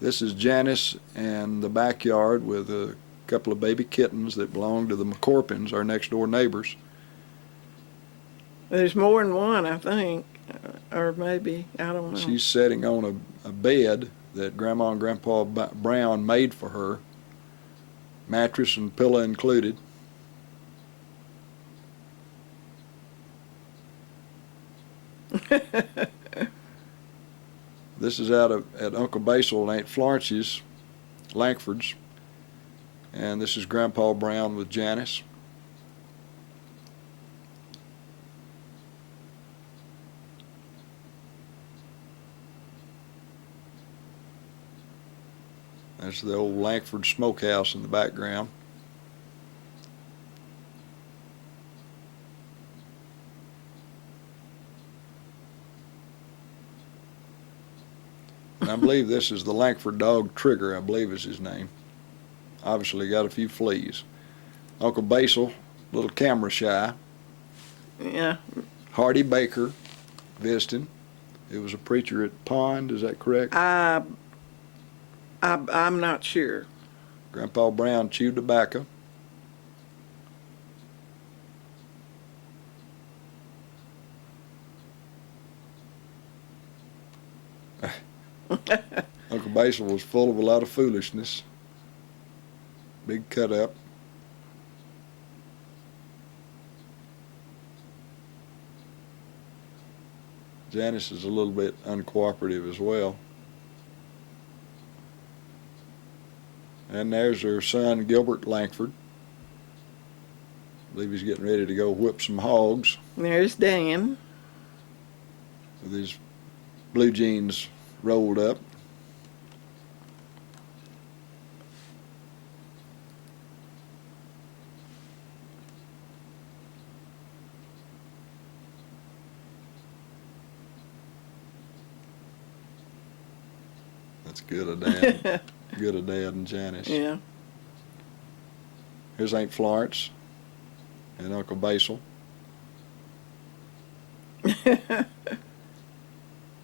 This is Janice and the backyard with a couple of baby kittens that belong to the McCorpins, our next door neighbors. There's more than one, I think, or maybe, I don't know. She's sitting on a bed that Grandma and Grandpa Brown made for her, mattress and pillow included. This is at Uncle Basil and Aunt Florence's, Lankford's, and this is Grandpa Brown with Janice. That's the old Lankford smokehouse in the background. And I believe this is the Lankford dog, Trigger, I believe is his name. Obviously got a few fleas. Uncle Basil, a little camera shy. Yeah. Hardy Baker, visiting. It was a preacher at Pond, is that correct? I'm not sure. Grandpa Brown chewed tobacco. Uncle Basil was full of a lot of foolishness. Big cut up. Janice is a little bit uncooperative as well. And there's her son, Gilbert Lankford. I believe he's getting ready to go whip some hogs There's Dan. with his blue jeans rolled up. That's good of Dad. Good of Dad and Janice. Yeah. Here's Aunt Florence and Uncle Basil.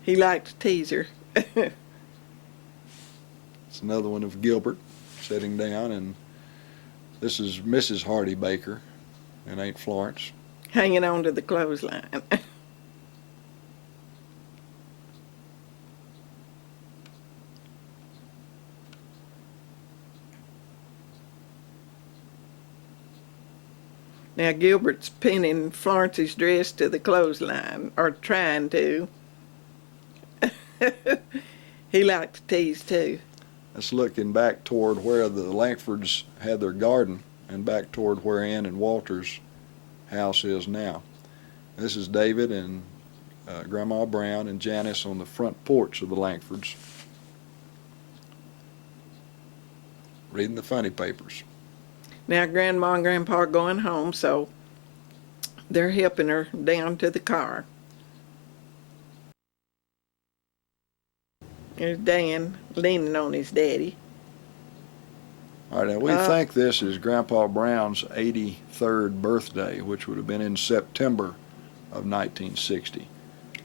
He liked to tease her. It's another one of Gilbert sitting down, and this is Mrs. Hardy Baker and Aunt Florence. Hanging on to the clothesline. Now Gilbert's pinning Florence's dress to the clothesline, or trying to. He liked to tease too. That's looking back toward where the Lankfords had their garden and back toward where Ann and Walter's house is now. This is David and Grandma Brown and Janice on the front porch of the Lankfords, reading the funny papers. Now Grandma and Grandpa are going home, so they're helping her down to the car. There's Dan leaning on his daddy. All right, now we think this is Grandpa Brown's 83rd birthday, which would have been in September of 1960.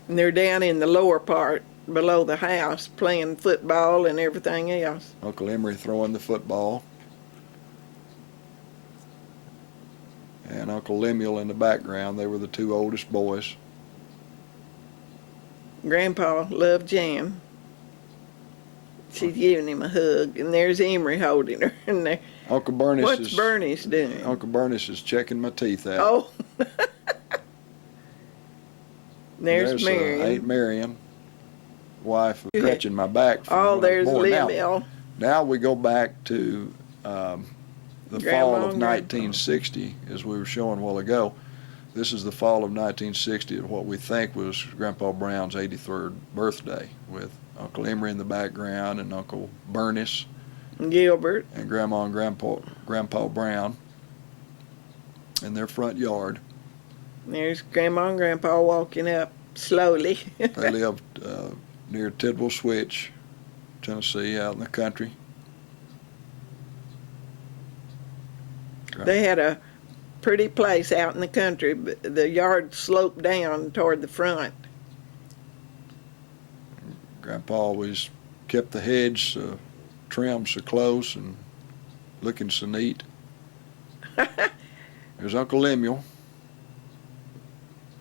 And they're down in the lower part below the house playing football and everything else. Uncle Emery throwing the football. And Uncle Lemuel in the background. They were the two oldest boys. Grandpa loved Jan. She's giving him a hug, and there's Emery holding her. And there, Uncle Bernice what's Bernice doing? Uncle Bernice is checking my teeth out. Oh. There's Marion. Aunt Marion, wife of scratching my back. Oh, there's Lemuel. Now we go back to the fall of 1960, as we were showing a while ago. This is the fall of 1960 at what we think was Grandpa Brown's 83rd birthday, with Uncle Emery in the background and Uncle Bernice, Gilbert, and Grandma and Grandpa Brown in their front yard. There's Grandma and Grandpa walking up slowly. They lived near Tidwell Switch, Tennessee, out in the country. They had a pretty place out in the country, but the yard sloped down toward the front. Grandpa always kept the hedge trimmed so close and looking so neat. There's Uncle Lemuel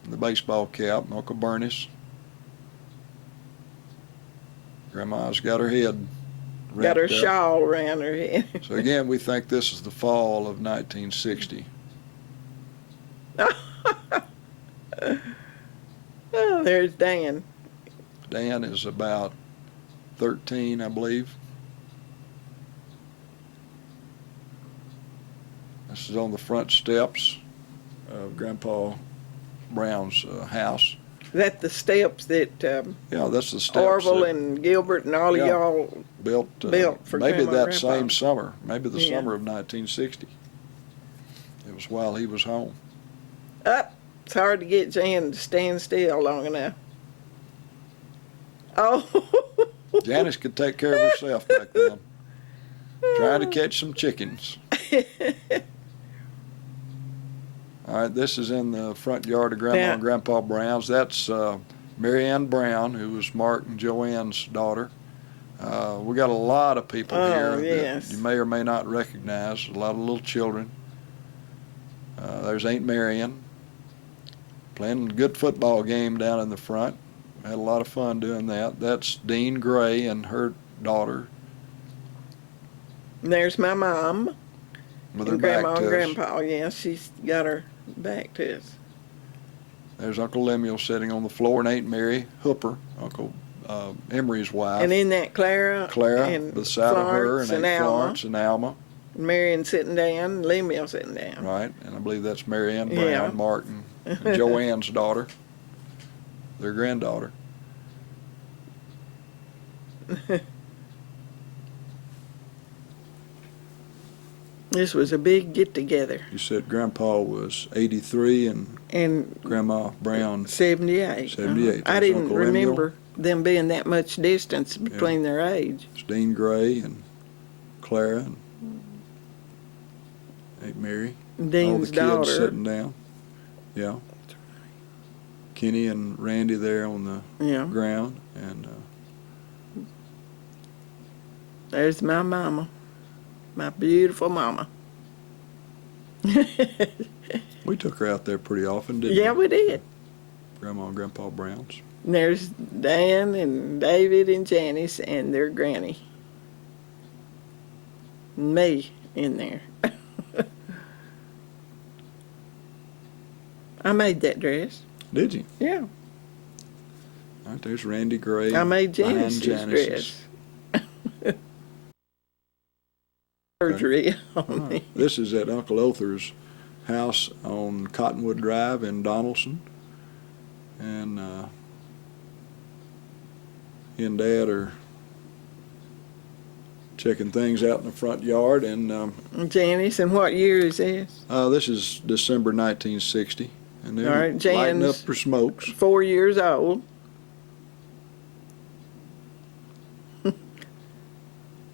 in the baseball cap, and Uncle Bernice. Grandma's got her head Got her wrapped up. shawl around her head. So again, we think this is the fall of 1960. Oh, there's Dan. Dan is about 13, I believe. This is on the front steps of Grandpa Brown's house. Is that the steps that Yeah, that's the steps Orville that and Gilbert and all of Yeah. y'all built for maybe Grandma that and same Grandpa. summer, maybe the Yeah. summer of 1960. It was while he was home. up? It's hard to get Jan to stand still long enough. Oh. Janice could take care of herself back then. Trying to catch some chickens. All right, this is in the front yard of Grandma Now- and Grandpa Brown's. That's Mary Ann Brown, who was Mark and Joanne's daughter. We got a lot of people Oh, here yes. that you may or may not recognize. A lot of little children. There's Aunt Marion playing a good football game down in the front. Had a lot of fun doing that. That's Dean Gray and her daughter And there's my mom with her and back Grandma and to us. Grandpa. Yeah, she's got her back to us. There's Uncle Lemuel sitting on the floor, and Aunt Mary Hooper, Uncle Emery's wife. And in that Clara and beside of her, Florence and Aunt Alma. Florence and Alma, Marion sitting down, Lemuel sitting down. right? And I believe that's Mary Ann Brown, Yeah. Martin, and Joanne's daughter, their granddaughter. This was a big get together. You said Grandpa was 83 and And Grandma Brown. 78. 78. I That's didn't Uncle Lemuel. remember them being that much distance between their age. It's Dean Gray and Clara and Aunt Mary. All the Dean's kids daughter. sitting down. Yeah. Kenny and Randy there on the Yeah. ground, and There's my mama. My beautiful mama. we took her out there pretty often, didn't Yeah, we? we did. Grandma and Grandpa Brown's. And there's Dan and David and Janice and their granny. And me in there. I made that dress. Did you? Yeah. All right, there's Randy Gray. I made behind Janice's dress. Surgery on All right. me. This is at Uncle Other's house on Cottonwood Drive in Donaldson. And he and Dad are checking things out in the front yard. And Janice, and what year is this? this is December 1960. And they're All right, lighting up Jan's- their smokes. 4 years old.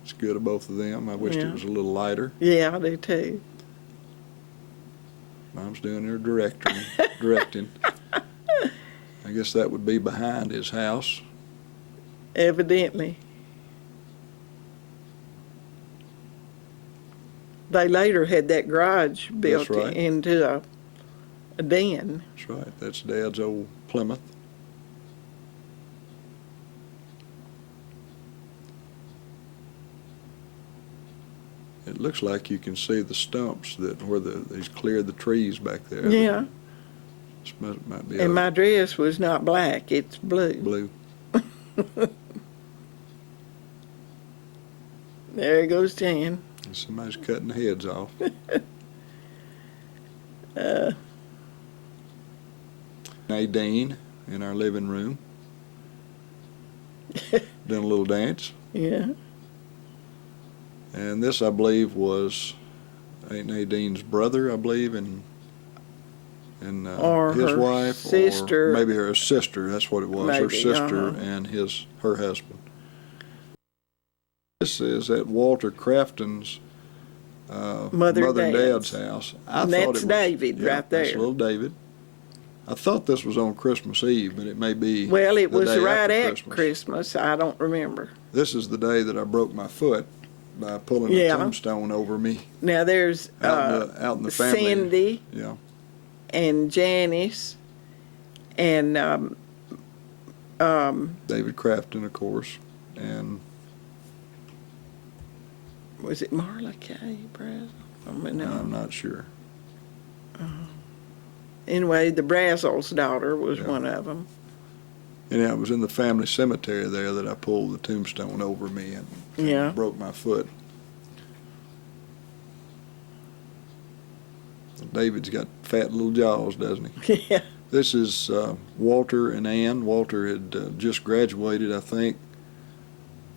It's good of both of them. I wished Yeah. it was a little lighter. Yeah, I do too. Mom's doing her directing. I guess that would be behind his house. Evidently. They later had that garage built right. into a den. That's right. That's Dad's old Plymouth. It looks like you can see the stumps that where he's cleared the trees back there. Yeah. This might be And my dress was not black, it's blue. blue. There goes Jan. Somebody's cutting the heads off. Nadine in our living room. Doing a little dance. Yeah. And this, I believe, was Aunt Nadine's brother, I believe, and Or his her wife, sister. or maybe her sister. That's what it was. Her Maybe, sister uh-huh. and her husband. This is at Walter Crafton's Mother and and Dad's Dad's. house. And that's David right That's there. little David. I thought this was on Christmas Eve, but it may be. Well, it the was day right after at Christmas. I don't remember. This is the day that I broke my foot by pulling Yeah. a tombstone over me Now there's out in the family. Cindy Yeah. and Janice and David Crafton, of course, and was it Marla Kay Brazel? I mean, no. I'm not sure. Anyway, the Brazel's daughter was Yeah. one of them. And it was in the family cemetery there that I pulled the tombstone over me and Yeah. broke my foot. David's got fat little jaws, doesn't he? Yeah. This is Walter and Ann. Walter had just graduated, I think,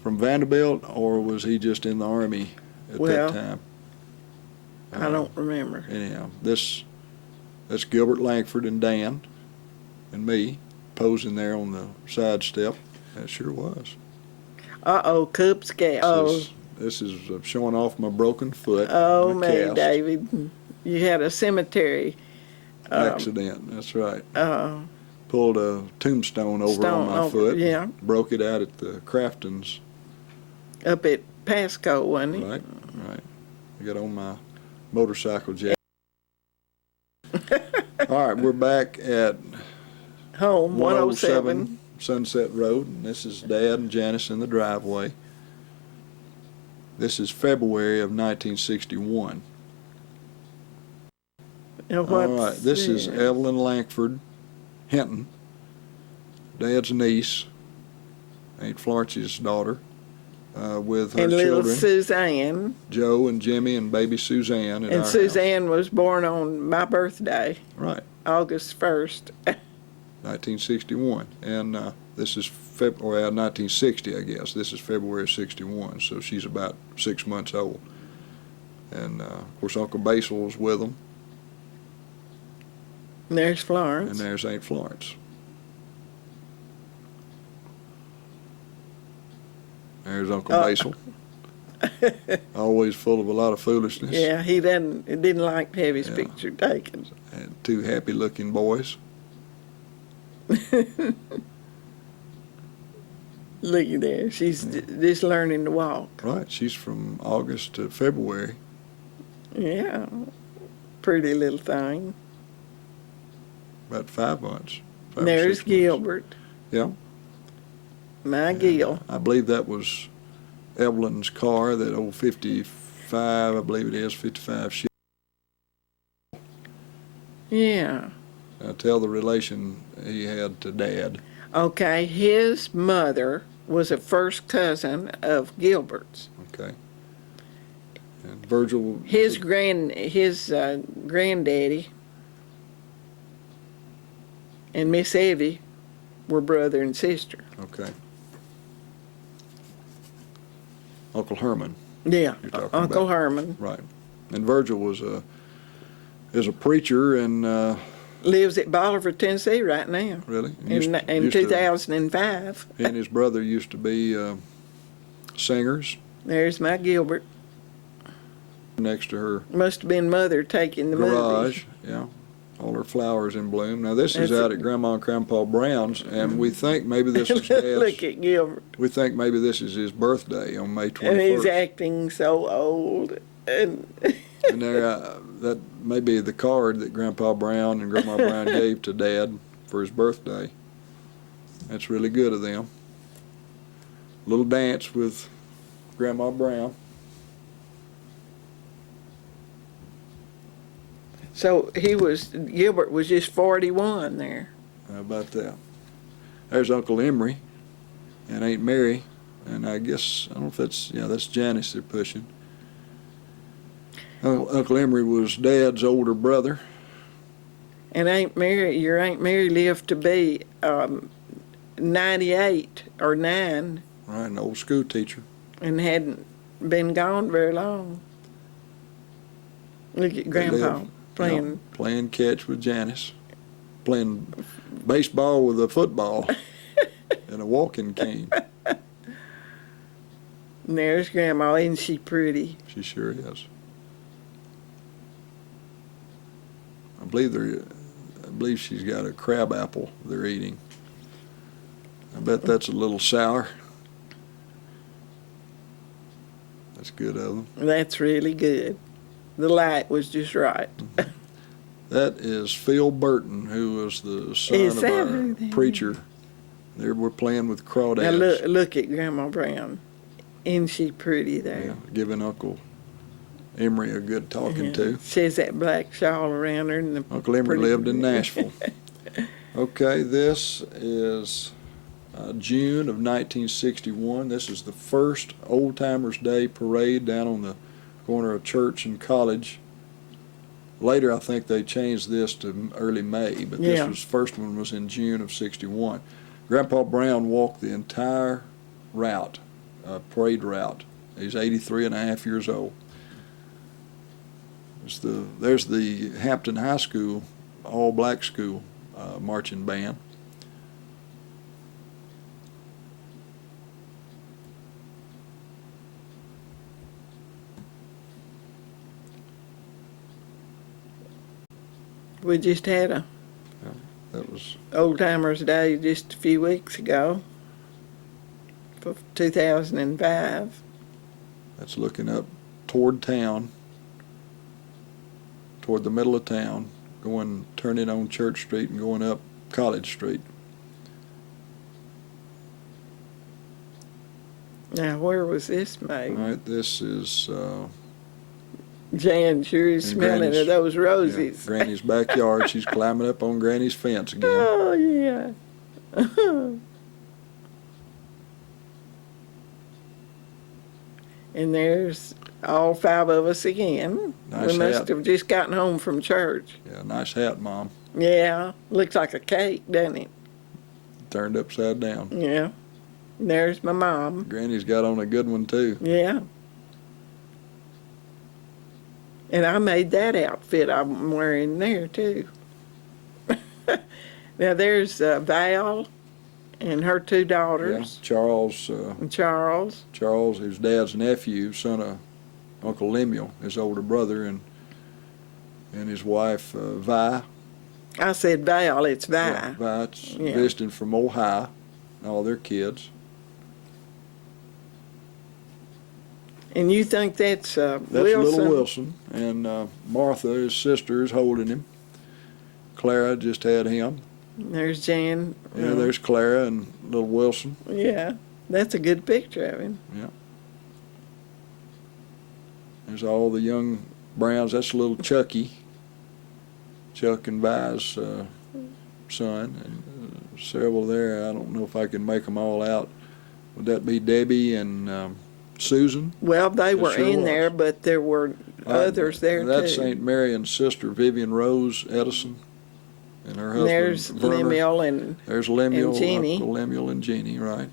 from Vanderbilt, or was he just in the Army at Well, that time? I don't remember. Anyhow, that's Gilbert Langford and Dan and me posing there on the side step. That sure was. Uh-oh, Cub Scout. Oh, This is showing off my broken foot. oh, my man, cast. David. You had a cemetery Accident, that's right. uh, Pulled a tombstone over on stone my over, foot. yeah, Broke it out at the Craftons. up at Pasco, wasn't it? Right, right. I got on my motorcycle jacket. All right, we're back at Home, 107. Sunset Road, and this is Dad and Janice in the driveway. This is February of 1961. Now, All right, what's this is this? Evelyn Langford Hinton, Dad's niece, Aunt Florence's daughter, with her And little children, Suzanne. Joe and Jimmy and baby Suzanne at our And house. Suzanne was born on my birthday, Right, August 1st. 1961. And this is February 1960, I guess. This is February of 61, so she's about 6 months old. And, of course, Uncle Basil was with them, And there's and Florence. there's Aunt Florence. There's Uncle Basil. Always full of a lot of foolishness. Yeah, he didn't like to have his Yeah. picture taken. And two happy-looking boys. Look at there. She's just learning to walk. Right, she's from August to February. Yeah. Pretty little thing. About 5 months. 5 or There's 6 months. Gilbert. Yeah. My Gil. I believe that was Evelyn's car, that old 55, I believe it is, 55 Chevy. Yeah. Now tell the relation he had to Dad. Okay, his mother was a first cousin of Gilbert's. Okay. And Virgil. His granddaddy and Miss Evie were brother and sister. Okay. Uncle Herman. Yeah, You're talking Uncle about. Herman Right. And Virgil is a preacher and lives at Bolivar, Tennessee right now. really. In 2005. He and his brother used to be singers There's my Gilbert. next to her Must have been mother taking the garage. movie. Yeah, all her flowers in bloom. Now this is That's out at Grandma and Grandpa Brown's, and we think maybe this was Dad's. Look at Gilbert. We think maybe this is his birthday on May 21st. And he's acting so old. And And there, that may be the card that Grandpa Brown and Grandma Brown gave to Dad for his birthday. That's really good of them. Little dance with Grandma Brown. so Gilbert was just 41 there. How about that? There's Uncle Emery and Aunt Mary, and I guess, I don't know if that's Janice they're pushing. Uncle Emery was Dad's older brother. And your Aunt Mary lived to be 98 or 9 Right, an old school teacher. and hadn't been gone very long. Look at They Grandpa lived, playing. playing catch with Janice, playing baseball with a football and a walking cane. And there's Grandma. Isn't she pretty? She sure is. I believe she's got a crab apple they're eating. I bet that's a little sour. That's good of them. That's really good. The light was just right. That is Phil Burton, who was the son Is of that our who that preacher. There we're playing with Now crawdads. look at Grandma Brown. Isn't she pretty Yeah, there? giving Uncle Emery a good talking to. She has that black shawl around her. And the Uncle Emery pretty- lived in Nashville. Okay, this is June of 1961. This is the first Old Timers Day parade down on the corner of Church and College. Later, I think they changed this to early May, but this Yeah. was first one was in June of '61. Grandpa Brown walked the entire route, parade route. He's 83 and a half years old. There's the Hampton High School, all-black school marching band. We just had a That was Old Timers Day just a few weeks ago for 2005. that's looking up toward town, toward the middle of town, turning on Church Street and going up College Street. Now, where was this All made? right, this is Jan sure is In smelling Granny's- of those yeah, roses. Granny's backyard. She's climbing up on Granny's fence again. Oh, yeah. And there's all five of us again. Nice We must hat. have just gotten home from church. Yeah, nice hat, Mom. Yeah, looks like a cake, doesn't it? Turned upside down. Yeah. And there's my mom. Granny's got on a good one, too. Yeah. And I made that outfit I'm wearing there, too. Now, there's Val and her two Yeah, daughters, Charles, and Charles. his dad's nephew, son of Uncle Lemuel, his older brother, and his wife, Vi. I said Val, it's Vi. Yeah, Vi's Yeah. visiting from Ohio, and all their kids. And you think that's That's Wilson? little Wilson, and Martha, his sister, is holding him. Clara just had him. There's Jan. Yeah, there's Clara and little Wilson. Yeah, that's a good picture of him. There's all the young Browns. That's little Chucky, Chuck and Vi's son, and several there. I don't know if I can make them all out. Would that be Debbie and Susan? Well, they It were sure in was. there, but there were others there That's too. St. Mary's sister, Vivian Rose Edison, and her husband, There's Verner. Lemuel and There's Lemuel, Jeannie. Uncle Lemuel and Jeannie, right?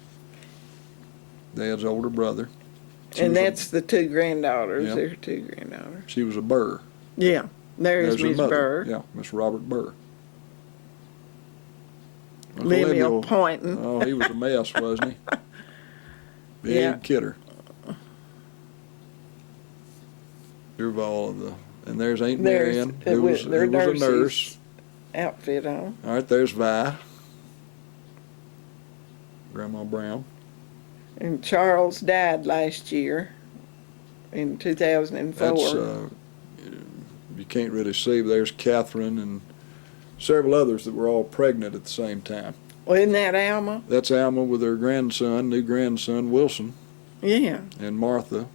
Dad's older brother. She was that's the two granddaughters. Yeah. There's two granddaughters. She was a Burr. Yeah, there's her Miss mother. Burr. Yeah, Miss Robert Burr. Uncle Lemuel pointing. Oh, he was a mess, wasn't he? Big Yeah. kidder. Duval of the, and there's Aunt There's- Marion, it who was- was, their who was a nurses. nurse. Outfit on. All right, there's Vi. Grandma Brown. And Charles died last year in 2004. That's, you can't really see, but there's Catherine and several others that were all pregnant at the same time. Well, isn't that Alma? That's Alma with her grandson, new grandson, Wilson, Yeah. and Martha,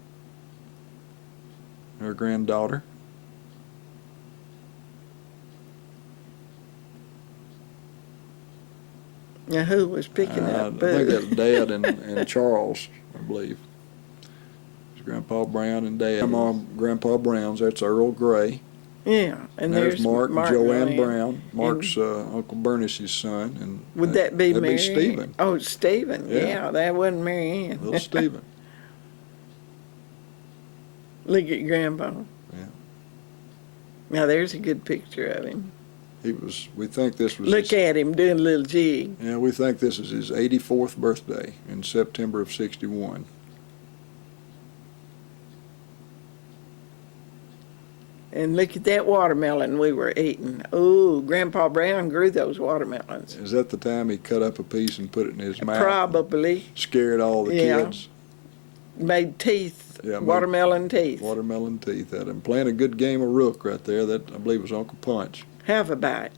her granddaughter. Now, who was picking I up think Boo? that's Dad and Charles, I believe. It's Grandpa Brown and Dad. Grandpa Brown's, that's Earl Gray. Yeah, and There's Mark and Joanne Ryan. Brown. Mark's Uncle Bernish's son. And Would that be that'd Mary? be Stephen. Oh, Stephen. Yeah. Yeah, that wasn't Mary Ann. Little Stephen. Look at Grandpa. Yeah. Now, there's a good picture of him. We think this was Look his, at him doing a little jig. yeah, we think this is his 84th birthday in September of '61. And look at that watermelon we were eating. Oh, Grandpa Brown grew those watermelons. Is that the time he cut up a piece and put it in his mouth? Probably Scared all the Yeah. kids. made teeth Yeah, watermelon teeth. Watermelon teeth. That and playing a good game of rook right there. That I believe was Uncle Punch. Have a bite.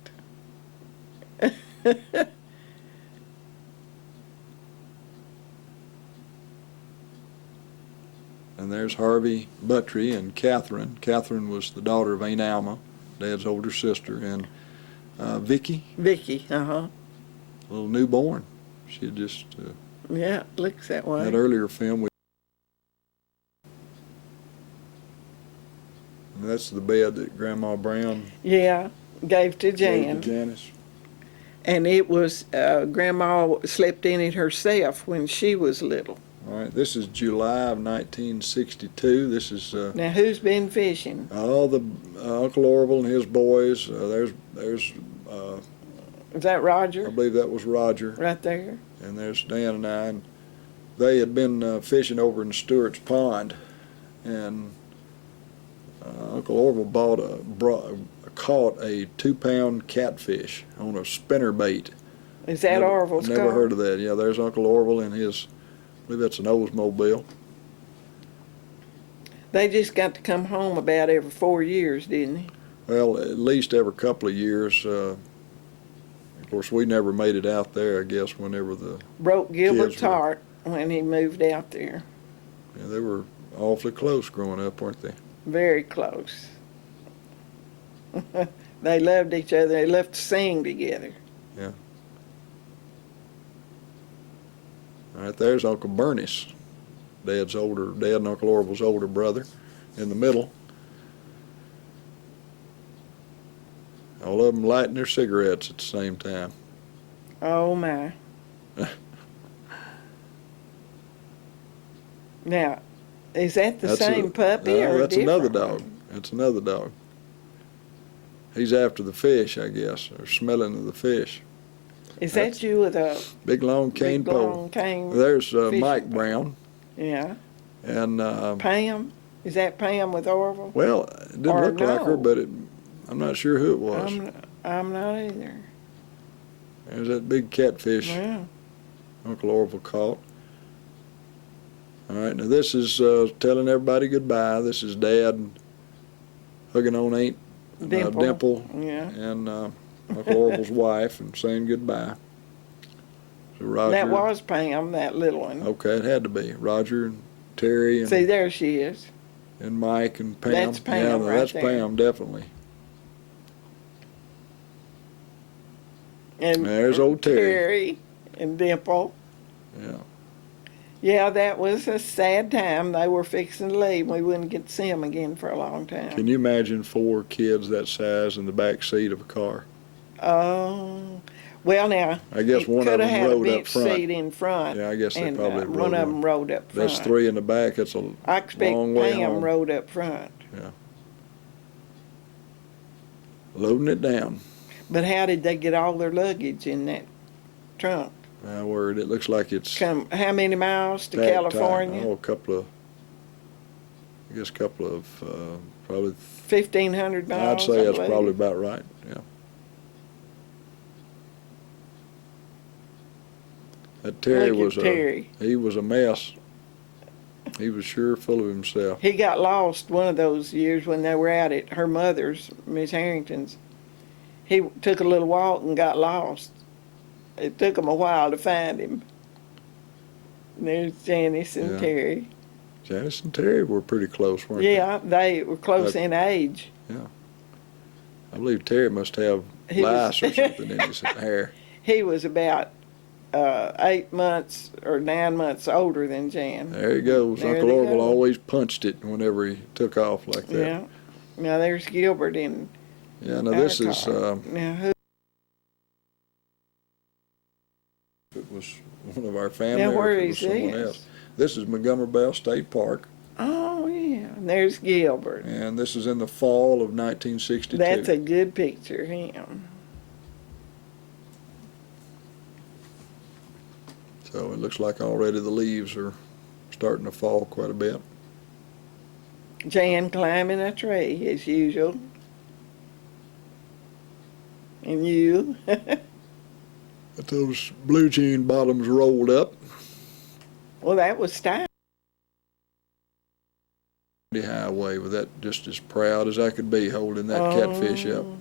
And there's Harvey Buttry and Catherine. Catherine was the daughter of Aunt Alma, Dad's older sister, and Vicky, Vicky, little newborn. She had just yeah, looks that way. that earlier film. And that's the bed that Grandma Brown Yeah, gave to gave Jan. to Janice. And it was, Grandma slept in it herself when she was little. All right, this is July of 1962. This is Now, who's been fishing? all the Uncle Orville and his boys. There's Is that I Roger believe that was Roger, right there? and there's Dan and I. And they had been fishing over in Stewart's Pond, and Uncle Orville caught a 2-pound catfish on a spinner bait. Is that Orville's Never car? heard of that. Yeah, there's Uncle Orville and his, I believe that's an Oldsmobile. They just got to come home about every 4 years, didn't they? Well, at least every couple of years. Of course, we never made it out there, I guess, whenever the, Broke Gilbert's Kids were- heart when he moved out there. yeah, they were awfully close growing up, weren't they? Very close. They loved each other. They loved to sing together. All right, there's Uncle Bernice, Dad and Uncle Orville's older brother, in the middle. All of them lighting their cigarettes at the same time. Oh my. Now, is that the same puppy No, or a that's another different dog. one? That's another dog. He's after the fish, I guess, or smelling of the fish. Is That's- that you with a Big long cane big pole. long cane? There's fishing Mike pole? Brown, Yeah. and Pam? Is that Pam with Orville? well, it didn't Or look like her, no. but I'm not sure who it was. I'm not either. There's that big catfish Yeah. Uncle Orville caught. All right, now this is telling everybody goodbye. This is Dad hugging on Aunt Dimple Yeah. and Uncle Orville's wife and saying goodbye. So Roger. That was Pam, that little one. Okay, it had to be Roger and Terry and, See, there she is. and Mike and Pam. That's Pam yeah, right that's there. Pam, definitely. And There's old Terry. and Dimple. Yeah. Yeah, that was a sad time. They were fixing to leave. We wouldn't get to see them again for a long time. Can you imagine 4 kids that size in the back seat of a car? Oh, well now. I guess one of coulda them had rode a up bench front. seat in front. Yeah, I guess they and probably one rode of one. them rode up front. That's 3 in the back. That's a I expect long way Pam home. rode up front. Loading it down. But how did they get all their luggage in that trunk? My word, it looks like it's Come how many miles to packed tight. California? Oh, I guess a couple of, probably, 1,500 miles. I'd say I that's believe. probably about right, yeah. That Terry Look at was Terry. he was a mess. He was sure full of himself. He got lost one of those years when they were out at her mother's, Miss Harrington's. He took a little walk and got lost. It took him a while to find him. And there's Janice and Yeah. Terry. Janice and Terry were pretty close, weren't they? Yeah, they were close in age. I believe Terry must have He was- lice or something in his hair. He was about 8 months or 9 months older than Jan. There he goes. There Uncle they Orville go. always punched it whenever he took off like that. Yeah. Now there's Gilbert in Yeah, now our this is, car. Now who? it was one of our family Now or where if it was is someone this? else. This is Montgomery Bell State Park, Oh yeah, and there's Gilbert. and this is in the fall of 1962. That's a good picture, him. So it looks like already the leaves are starting to fall quite a bit. Jan climbing a tree as usual. And you. But those blue jean bottoms rolled up. Well, that was style. highway with that, just as proud as I could be holding that catfish up. Oh.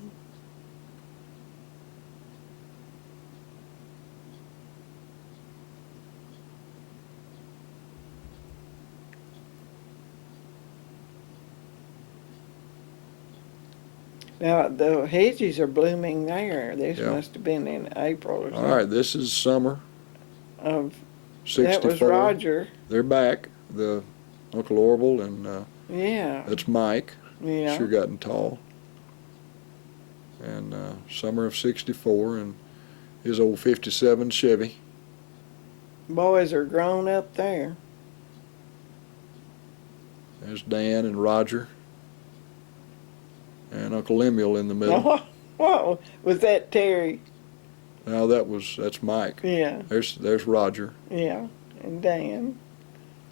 Now, the hedges are blooming there. This Yeah. must have been in April or All something. right, this is summer Of, that '64. was Roger. They're back. The Uncle Orville and Yeah. that's Mike. Yeah. Sure gotten tall. And summer of '64, and his old '57 Chevy. Boys are grown up there. There's Dan and Roger. And Uncle Lemuel in the middle. Now, what was that, Terry? Now that's Mike. Yeah. There's Roger. Yeah. And Dan.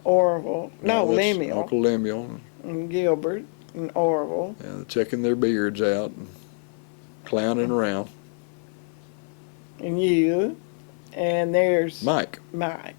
Orville. Now No, that's Lemuel. Uncle Lemuel. And Gilbert. And Orville. Yeah, they're checking their beards out and clowning around. And you. And there's Mike. Mike.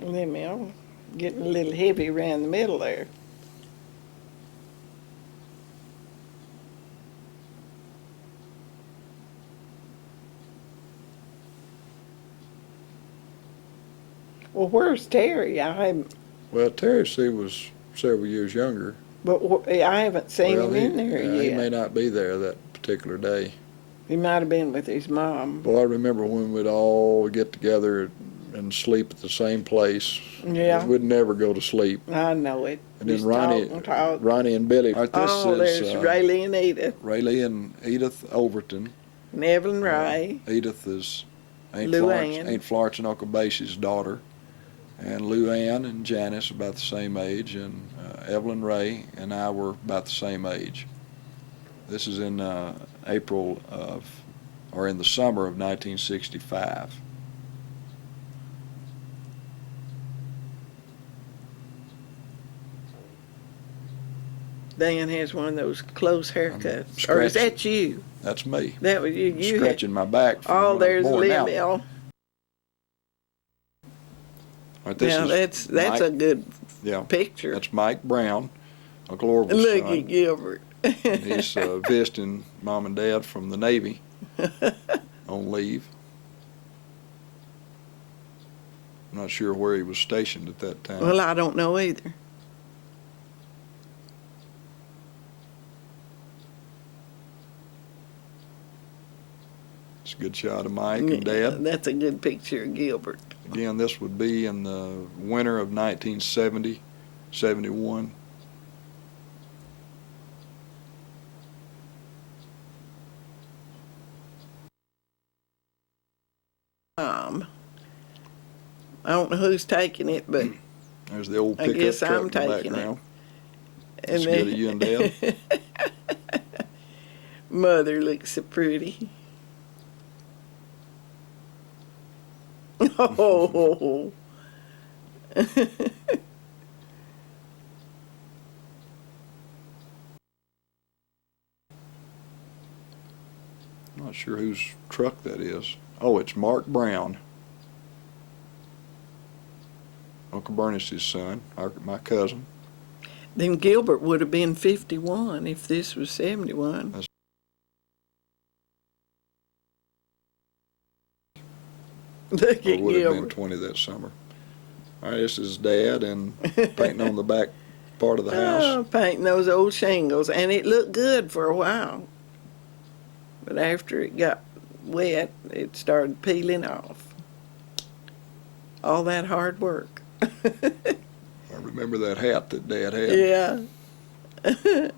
Lemuel getting a little heavy around the middle there. Well, where's Terry? Well, Terry C. was several years younger. I haven't seen Well, him in there yeah, yet. he may not be there that particular day. He might have been with his mom. Boy, I remember when we'd all get together and sleep at the same place. Yeah. We'd never go to sleep. I know it. And then Just talk. Ronnie and Billy. All right, this Oh, is there's Rayleigh and Edith. Rayleigh and Edith Overton. And Evelyn Ray. Edith is Lou Ann. Aunt Florence and Uncle Basie's daughter. And Lou Ann and Janice about the same age, and Evelyn Ray and I were about the same age. This is in April of, or in the summer of 1965. Dan has one of those close haircuts. I'm Or is scratching. that you? That's me. That was you. You had, Scratching my back. From oh, when I was there's born. Now, Lemuel. all right, this Now is that's Mike. a good Yeah, picture. that's Mike Brown, Uncle Orville's Look son. at Gilbert. And he's visiting Mom and Dad from the Navy on leave. I'm not sure where he was stationed at that time. Well, I don't know either. It's a good shot of Mike and Yeah, Dad. that's a good picture of Gilbert. Again, this would be in the winter of 1970, 71. I don't know who's taking it, but There's the old I pickup guess truck I'm in the taking it. background. and That's good of you and Dad. Mother looks so pretty. Oh. I'm not sure whose truck that is. Oh, it's Mark Brown. Uncle Bernice's son, my cousin. Then Gilbert would have been 51 if this was 71. Look Or at would have been Gilbert. 20 that summer. All right, this is Dad and painting on the back part of the house. Oh, painting those old shingles, and it looked good for a while. But after it got wet, it started peeling off. All that hard work. I remember that hat that Dad had. Yeah.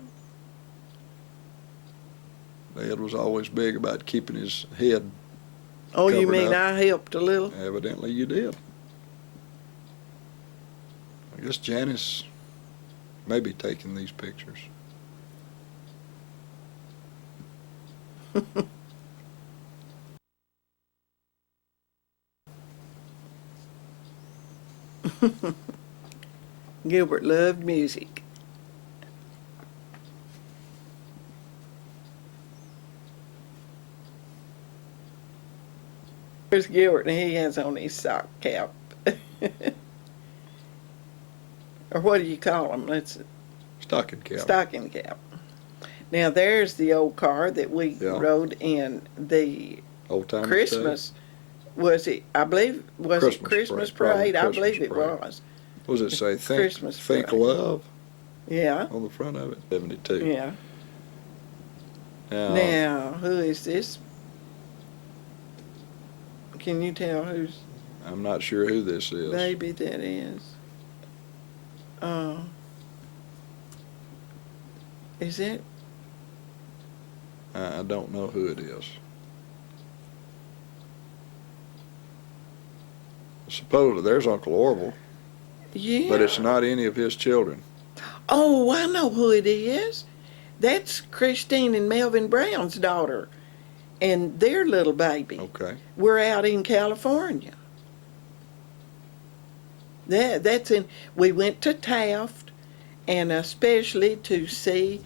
Dad was always big about keeping his head. Oh, you Covered mean up. I helped a little? Evidently you did. I guess Janice may be taking these pictures. Gilbert loved music. There's Gilbert, and he has on his sock cap. Or what do you call them? Stocking cap. Stocking cap. Now there's the old car that we rode in the Old time Christmas. Was it? I believe was it Christmas parade? I believe it was. What does it say? Christmas Think parade. Love Yeah. on the front of it. 72. Yeah. Now, Now who is this? Can you tell whose I'm not sure who this is. baby that is? Is it? I don't know who it is. Supposedly there's Uncle Orville, Yeah. but it's not any of his children. Oh, I know who it is. That's Christine and Melvin Brown's daughter and their little baby. Okay. We're out in California. That's in. We went to Taft, and especially to see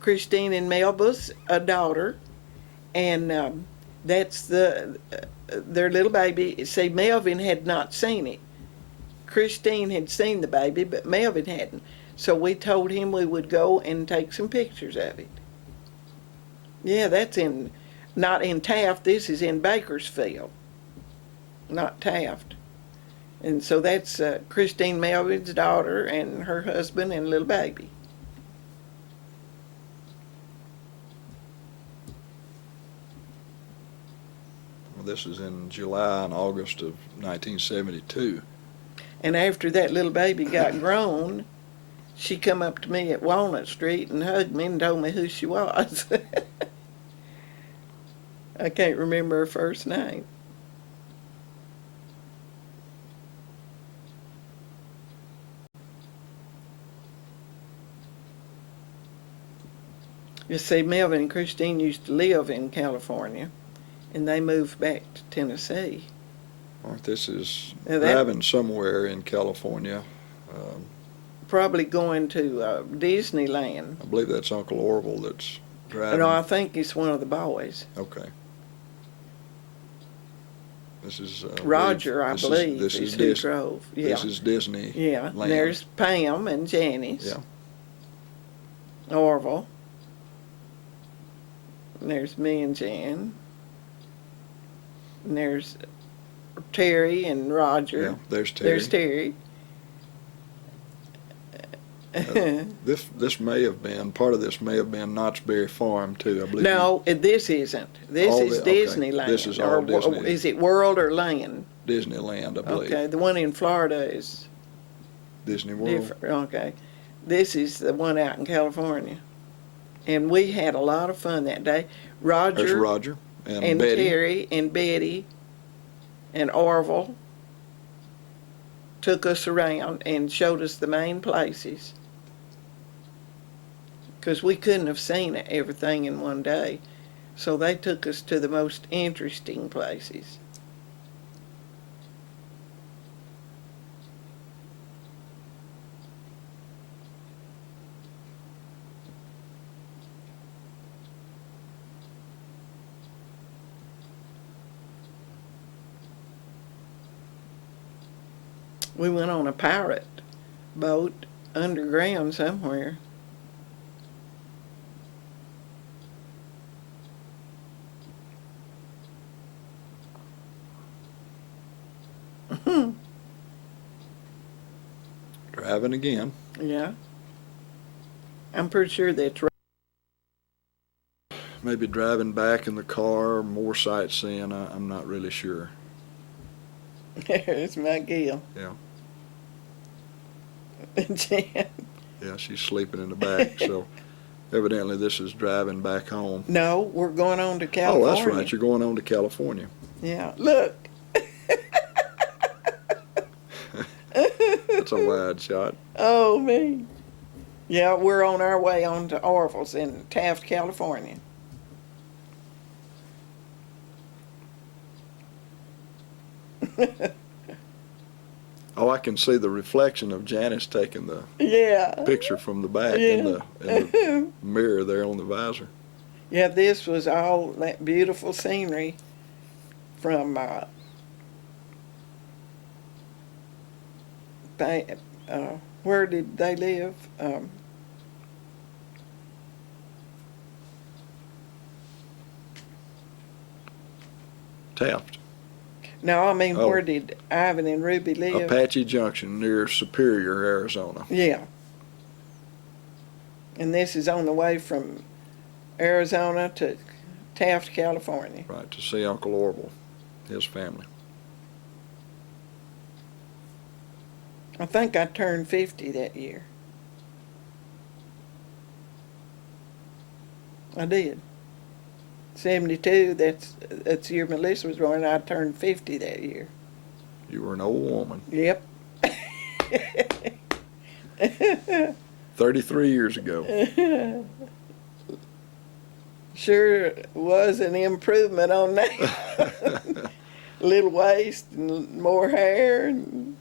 Christine and Melba's daughter, and that's their little baby. See, Melvin had not seen it. Christine had seen the baby, but Melvin hadn't. So we told him we would go and take some pictures of it. Yeah, that's not in Taft. This is in Bakersfield, not Taft. And so that's Christine Melvin's daughter and her husband and little baby. Well, this is in July and August of 1972. And after that little baby got grown, she come up to me at Walnut Street and hugged me and told me who she was. I can't remember her first name. You see, Melvin and Christine used to live in California, and they moved back to Tennessee. All right, this is Now that- driving somewhere in California. Probably going to Disneyland. I believe that's Uncle Orville that's driving. No, I think it's one of the boys. Okay. This is Roger, I believe, This is is who Disney. drove. Yeah. This is Disney. Yeah, Land. there's Pam and Janice. Yeah. Orville. And there's me and Jan. And there's Terry and Roger. Yeah. There's Terry. There's Terry. This may have been part of this may have been Knott's Berry Farm too. I believe. No, this isn't. This All is okay. Disneyland. This is or all Disney. is it World or Land? Disneyland, I believe. Okay, the one in Florida is Disney World. different. Okay, this is the one out in California, and we had a lot of fun that day. There's Roger Roger and, and Betty. Terry and Betty and Orville took us around and showed us the main places, because we couldn't have seen everything in one day. So they took us to the most interesting places. We went on a pirate boat underground somewhere. Driving again. Yeah. I'm pretty sure that's right. Maybe driving back in the car, more sightseeing. I'm not really sure. There's McGill. Yeah. Jan. Yeah, she's sleeping in the back. So evidently this is driving back home. No, we're going on to California. Oh, that's right. You're going on to California. Yeah, look. That's a wide shot. Oh, me. Yeah, we're on our way on to Orville's in Taft, California. Oh, I can see the reflection of Janice taking the Yeah. picture from the back Yeah. in the mirror there on the visor. Yeah, this was all that beautiful scenery from they, where did they live? Taft. No, I mean, Oh. where did Ivan and Ruby live? Apache Junction near Superior, Arizona. Yeah. And this is on the way from Arizona to Taft, California. Right, to see Uncle Orville, his family. I think I turned 50 that year. I did. 72, that's the year Melissa was born, and I turned 50 that year. You were an old woman. Yep. 33 years ago. Sure was an improvement on that. Little waist and more hair. And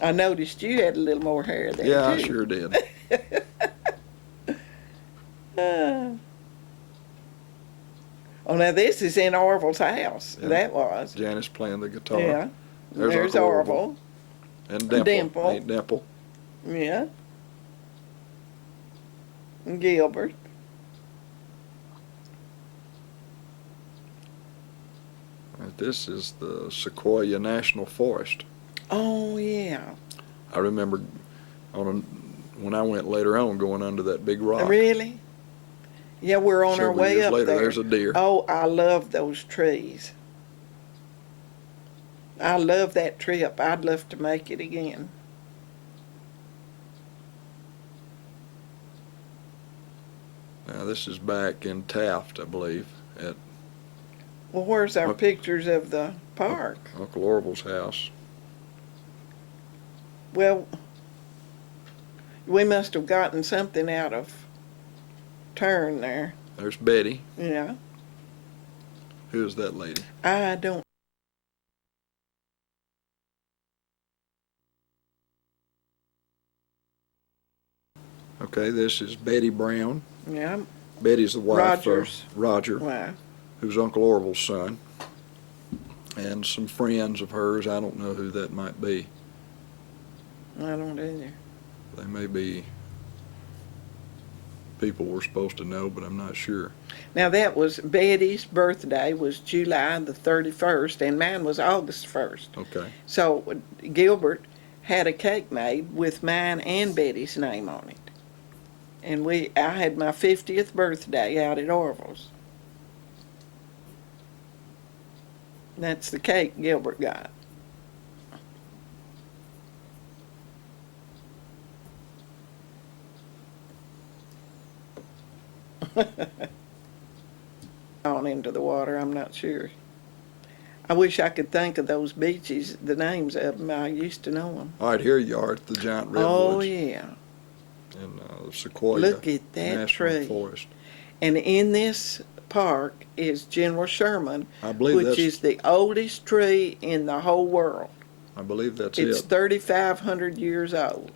I noticed you had a little more hair there, Yeah, too. I sure did. Oh, now this is in Orville's house. Yeah. That was. Janice playing the guitar. Yeah. There's There's Uncle Orville. And Dimple. Dimple. Aunt Dimple. Yeah. And Gilbert. Right, this is the Sequoia National Forest. Oh, yeah. I remember when I went later on going under that big rock. Really? Yeah, we're on our Several way years up later, there. there's a deer. Oh, I love those trees. I love that trip. I'd love to make it again. Now this is back in Taft, I believe, at Well, where's our Look. pictures of the park? Uncle Orville's house. Well, we must have gotten something out of turn there. There's Betty. Yeah. Who is that lady? I don't. Okay, this is Betty Brown. Yeah. Betty's the wife Rogers. of Roger, Wow. who's Uncle Orville's son. And some friends of hers, I don't know who that might be. I don't either. They may be people we're supposed to know, but I'm not sure. Now that was Betty's birthday was July the 31st, and mine was August 1st. Okay. So Gilbert had a cake made with mine and Betty's name on it. And I had my 50th birthday out at Orville's. That's the cake Gilbert got. On into the water, I'm not sure. I wish I could think of those beaches, the names of them. I used to know them. All right, here you are at the giant redwoods Oh, yeah. in the Sequoia Look at that National tree. Forest. And in this park is General Sherman, I believe which that's is the oldest tree in the whole world. I believe that's It's it. 3,500 years old.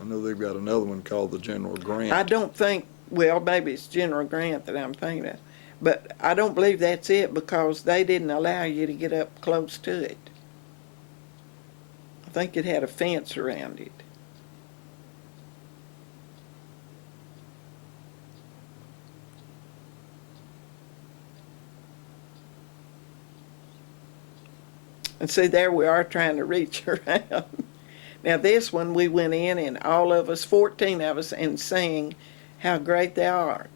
I know they've got another one called the General Grant. I don't think, well, maybe it's General Grant that I'm thinking of, but I don't believe that's it because they didn't allow you to get up close to it. I think it had a fence around it. And see, there we are trying to reach around. Now this one, we went in and all of us, 14 of us, and sang How Great Thou Art.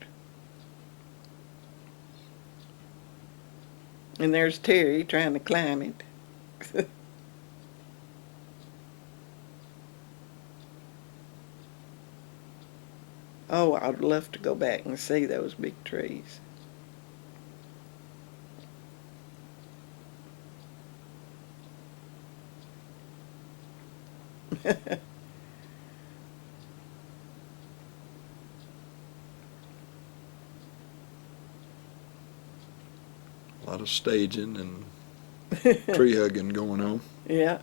And there's Terry trying to climb it. Oh, I'd love to go back and see those big trees. A lot of staging and tree hugging going on. Yeah.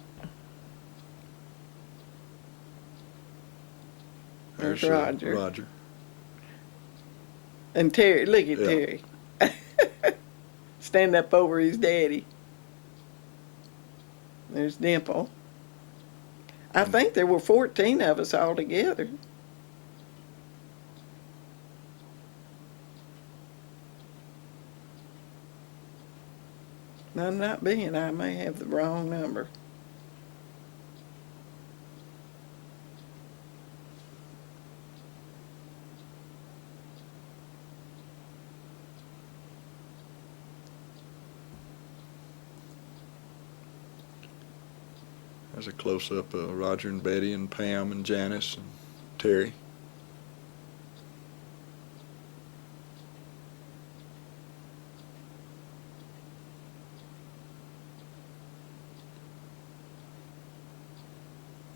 There's There's Roger. Roger. And Terry, look at Yeah. Terry. Stand up over his daddy. There's Dimple. I think there were 14 of us all together. I'm not being, I may have the wrong number. There's a close-up of Roger and Betty and Pam and Janice and Terry.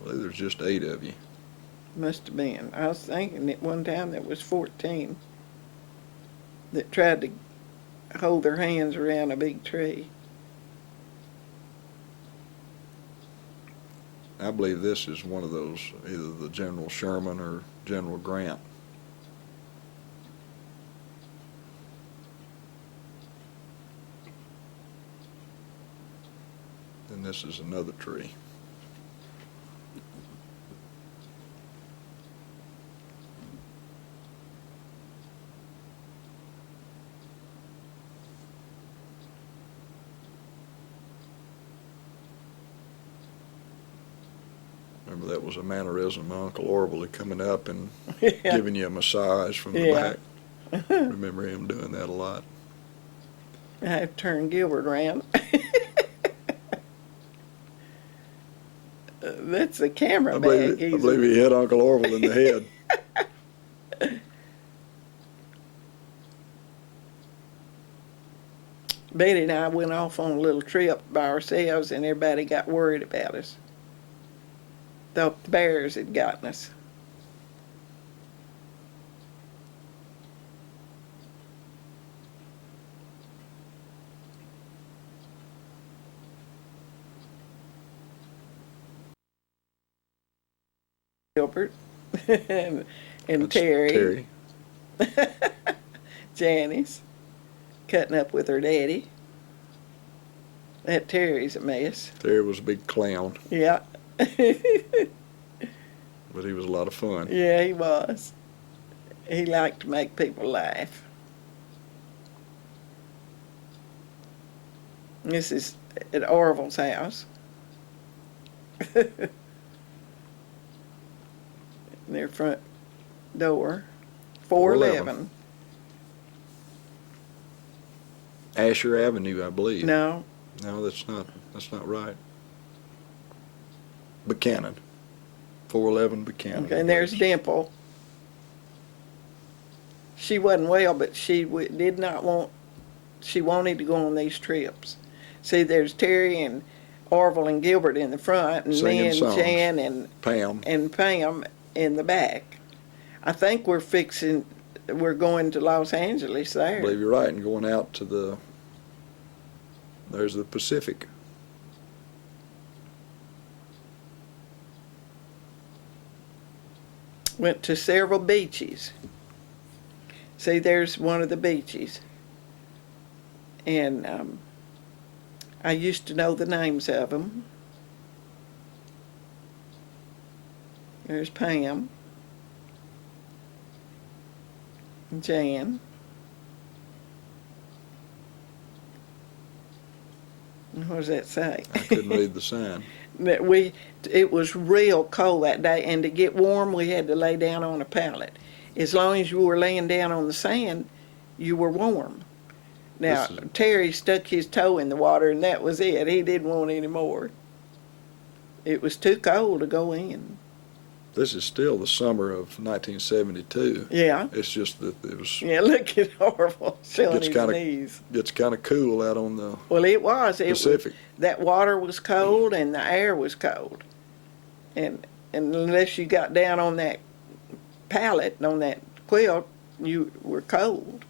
Well, there's just 8 of you. Must have been. I was thinking at one time there was 14 that tried to hold their hands around a big tree. I believe this is one of those, either the General Sherman or General Grant. And this is another tree. Remember, that was a mannerism of Uncle Orville coming up and Yeah. giving you a massage from the Yeah. back. Remember him doing that a lot. I have to turn Gilbert around. That's the camera I bag. believe he hit Uncle Orville in the head. Betty and I went off on a little trip by ourselves, and everybody got worried about us. Thought the bears had gotten us. Gilbert and That's Terry. Janice cutting up with her daddy. That Terry's a mess. Terry was a big clown, Yeah. but he was a lot of fun. Yeah, he was. He liked to make people laugh. This is at Orville's house. Their front door. 411. Asher Avenue, I believe. No, No, that's not right. Buchanan. 411 Buchanan. okay, and there's Dimple. She wasn't well, but she did not want, she wanted to go on these trips. See, there's Terry and Orville and Gilbert in the front, and Singing me and songs. Jan and Pam. in the back. I think we're going to Los Angeles I there. believe you're right, and going out to there's the Pacific. Went to several beaches. See, there's one of the beaches. And I used to know the names of them. There's Pam. Jan. What does that say? I couldn't read the sign. That it was real cold that day, and to get warm we had to lay down on a pallet. As long as you were laying down on the sand, you were warm. Now, Terry stuck his toe in the water, and that was it. He didn't want any more. It was too cold to go in. This is still the summer of 1972. Yeah. It's just that it was Yeah, look at Orville showing Gets his kinda- knees. gets kind of cool out on the Well, it was. Pacific. That water was cold and the air was cold. And unless you got down on that pallet, on that quilt, you were cold.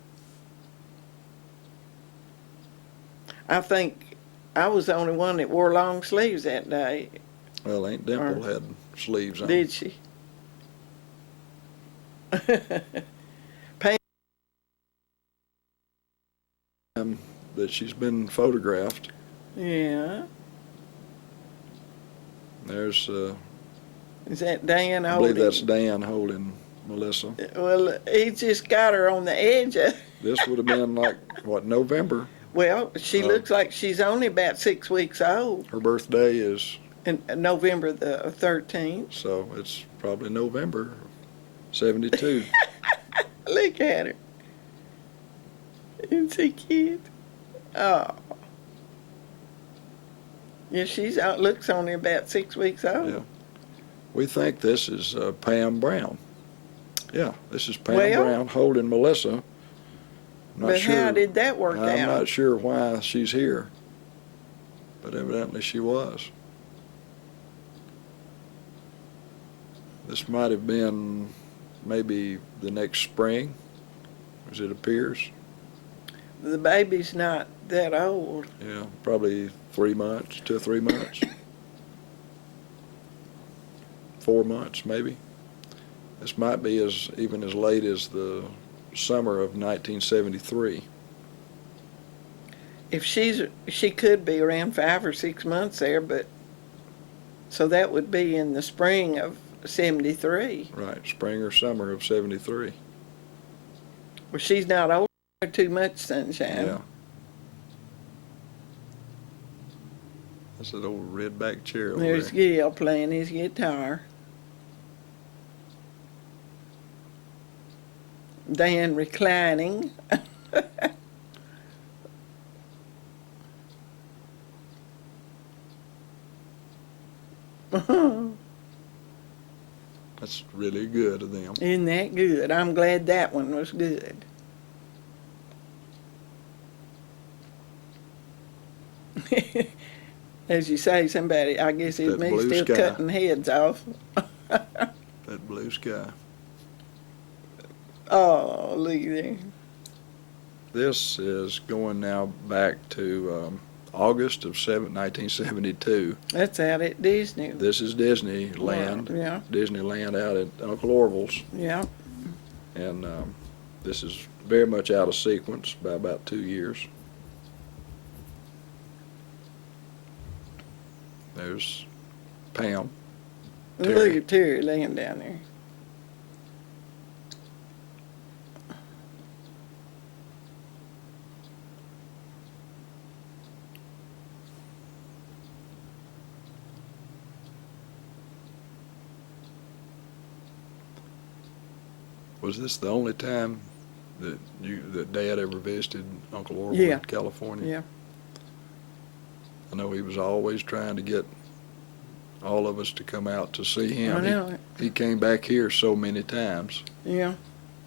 I think I was the only one that wore long sleeves that day. Well, Aunt Dimple had sleeves on. Did she? That she's been photographed. Yeah. There's, Is that Dan I holding? believe that's Dan holding Melissa. Well, he just got her on the edge of. This would have been like, what, November? Well, she looks like she's only about 6 weeks old. Her birthday is, In November the 13th. so it's probably November 72. Look at her. Isn't she cute? Oh. Yeah, she's looks only about 6 weeks old. Yeah. We think this is Pam Brown. Yeah, this is Pam Well, Brown holding Melissa. I'm not But sure, how did that work I'm out? not sure why she's here, but evidently she was. This might have been maybe the next spring, as it appears. The baby's not that old. Yeah, probably 3 months, 2 or 3 months. 4 months, maybe. This might be even as late as the summer of 1973. If she could be around 5 or 6 months there, but so that would be in the spring of 73. Right, spring or summer of 73. Well, she's not old for too much sunshine. Yeah. That's that old redback chair over There's there. Gil playing his guitar. Dan reclining. That's really good of them. Isn't that good? I'm glad that one was good. As you say, somebody, I guess it's That me blue still sky. cutting heads off. That blue sky. Oh, look at there. This is going now back to August of 1972. That's out at Disney. This is Disneyland. Yeah, Disneyland out at Uncle Orville's. yeah. And this is very much out of sequence by about 2 years. There's Pam. Look Terry. at Terry laying down there. Was this the only time that Dad ever visited Uncle Orville Yeah. in California? Yeah. I know he was always trying to get all of us to come out to see him. I know. He came back here so many times, Yeah.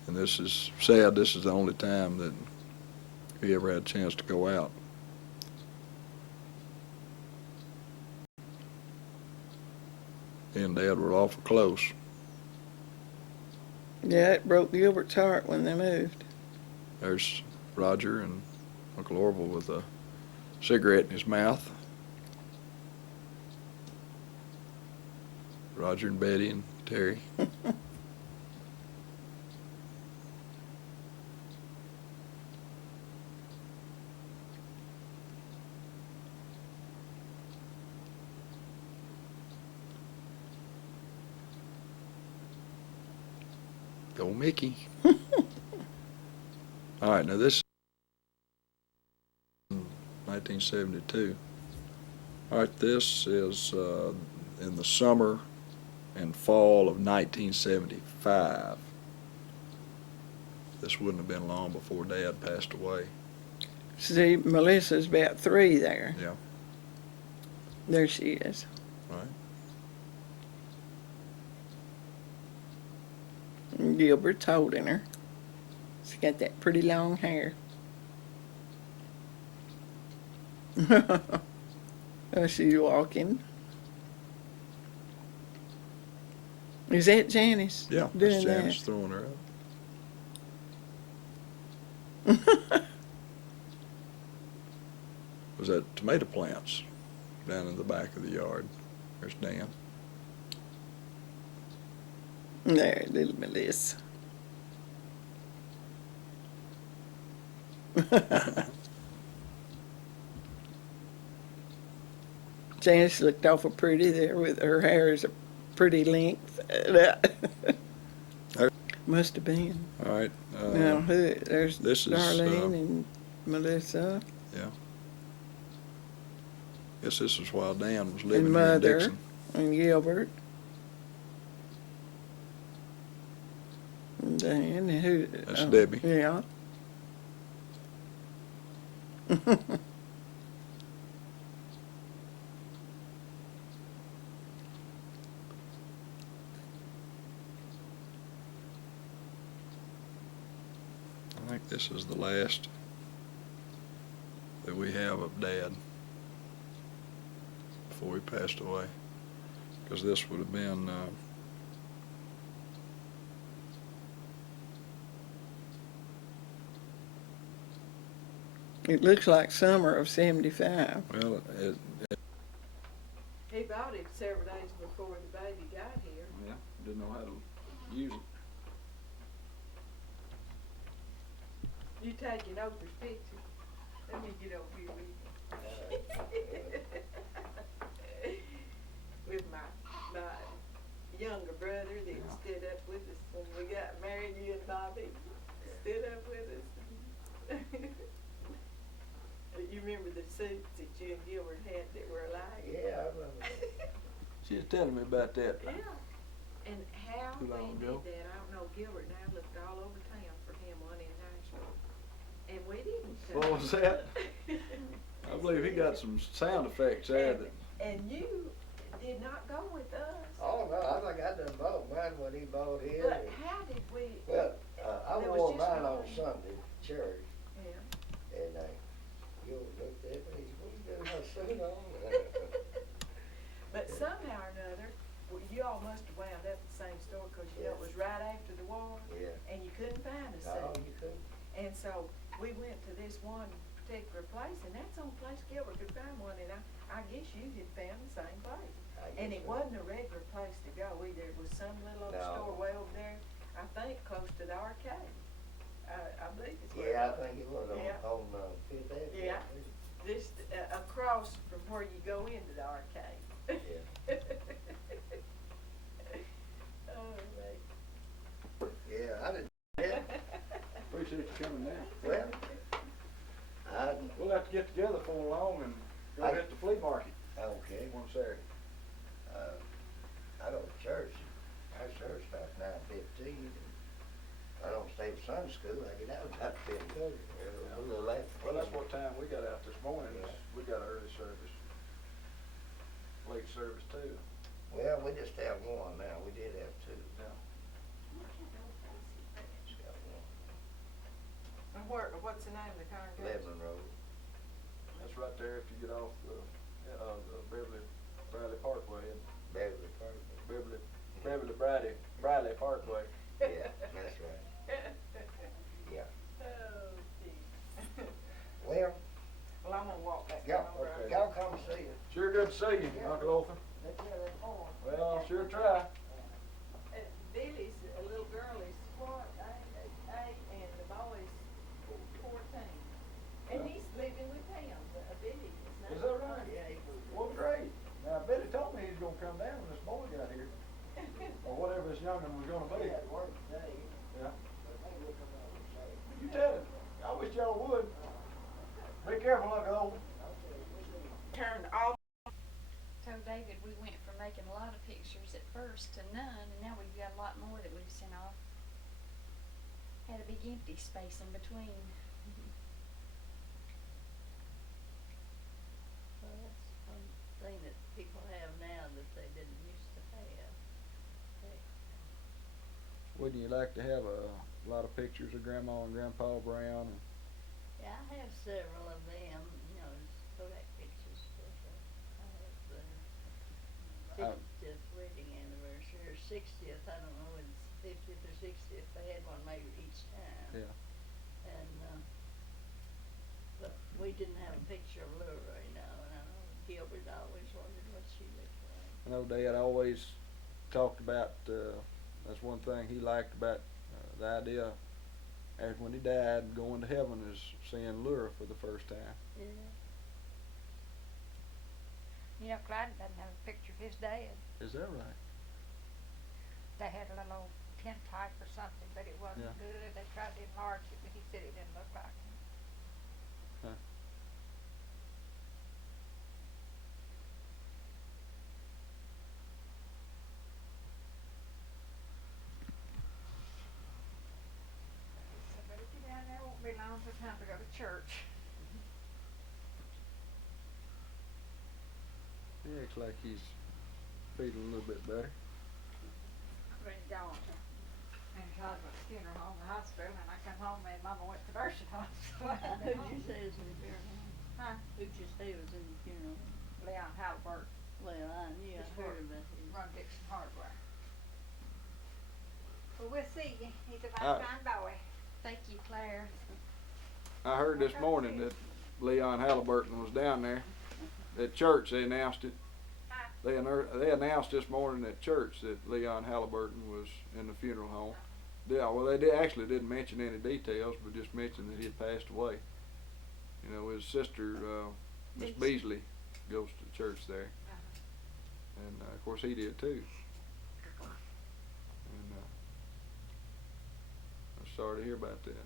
and this is sad. This is the only time that he ever had a chance to go out. He and Dad were awful close. Yeah, it broke Gilbert's heart when they moved. There's Roger and Uncle Orville with a cigarette in his mouth. Roger and Betty and Terry. Go Mickey. All right, now this is 1972. All right, this is in the summer and fall of 1975. This wouldn't have been long before Dad passed away. See, Melissa's about 3 there. Yeah. There she is. All right. And Gilbert's holding her. She's got that pretty long hair. Oh, she's walking. Is that Janice? Yeah, doing that's Janice throwing her up. that? was that tomato plants down in the back of the yard. There's Dan. There, little Melissa. Janice looked awful pretty there with her hair is a pretty length. Must have been. All right. Now, there's this is, Darlene and Melissa Guess this is while Dan was living and here in Mother Dixon. and Gilbert. And Dan and who? That's Debbie. Yeah. I think this is the last that we have of Dad before he passed away. Because this would have been, It looks like summer of '75. well, He bought it several days before the baby got here. yeah, didn't know how to use it. You taking Oprah's picture? Let me get over here with you. With my younger brother that stood up with us when we got married, you and Bobby stood up with us. You remember the suits that you and Gilbert had that were alike? Yeah, I remember that. She was telling me about that. Yeah. And how Too they long did ago. that, I don't know, Gilbert and I looked all over town for him one in Nashville. And we didn't. What was that? I believe he got some sound effects there that. And you did not go with us. Oh, no, I think I done bought mine when he bought his. But how did we? Well, I There wore was just mine on one. Sunday, church, Yeah. and you looked at me, what you doing, my suit on? But somehow or another, you all must have wound up at the same store because you know it was right after the war. Yeah. And you couldn't find a No, suit. you couldn't. And so we went to this one particular place, and that's the only place Gilbert could find one, and I guess you had found the same place. I And guess it so. wasn't a regular place to go either. It was some little old No. store way over there, I think close to the arcade. I believe it's where Yeah, I it was. think it was Yeah. on Fifth Avenue. Yeah. Just across from where you go into the arcade. Yeah. Oh, mate. Yeah, I didn't, yeah, Appreciate you coming down. well, We'll have to get together for long and go hit the flea market okay, one Saturday. I go to church, our church starts 9:15, I don't stay at Sunday school, I get out about 10:30, a little late. Well, that's what time we got out this morning. We got an early service. Late service too. Well, we just have one now, we did have two. Yeah. Just got one. And what's the name of the congregation? Lebanon Road. That's right there if you get off the Beverly Bradley Parkway and Beverly Park. Beverly Bradley Parkway. Yeah, that's right. Yeah. Oh, gee. Well, Well, I'm gonna walk back. y'all, down the road. y'all come see us. Sure good to see you, Uncle Othar. Let's get that phone. Well, I'll sure try. Billy's a little girl is what, 8, and the boy's 14. And he's living with them, Billy. Is that right? Yeah, he moved. Well, great. Now, Betty told me he was gonna come down when this boy got here, or whatever this young'un was gonna be. He had work today, Yeah. but maybe we'll come out and say. You tell him. I wish y'all would. Be careful, Uncle Othar. Turned all. So David, we went from making a lot of pictures at first to none, and now we've got a lot more that we've sent off. Had a big empty space in between. Well, that's one thing that people have now that they didn't used to have. Wouldn't you like to have a lot of pictures of Grandma and Grandpa Brown? Yeah, I have several of them, you know, Kodak pictures, but I have their 50th wedding anniversary, or 60th, I don't know, it's 50th or 60th, they had one made each time. Yeah. And, but we didn't have a picture of Lil Ray. Gilbert always wondered what she looked like. I know Dad always talked about, that's one thing he liked about the idea after when he died, going to heaven is seeing Laura for the first time. Yeah. You know, Clyde doesn't have a picture of his dad. Is that right? They had a little tintype or something, but it wasn't Yeah. good. They tried to enlarge it, but he said it didn't look like him. Huh. He said, but if you're down there, it won't be long till time to go to church. He acts like he's feeling a little bit better. I've been going to Annie's husband's funeral home, the hospital, and I come home and Mama went to nursing home. So I had to Who'd go you home. say was in the funeral? Huh? Who'd you say was in the funeral? Leon Halliburton, Well, I knew, I Just heard work. about his. run Dixon Hardware. Well, we'll see you. He's a Uh, mighty fine boy. Thank you, Claire. I heard this morning that Leon Halliburton was down there at church. They announced it. Huh? They announced this morning at church that Leon Halliburton was in the funeral home. Yeah, well, they actually didn't mention any details, but just mentioned that he had passed away. You know, his sister, Miss Beasley, goes to church there, and of course he did too. And I'm sorry to hear about that.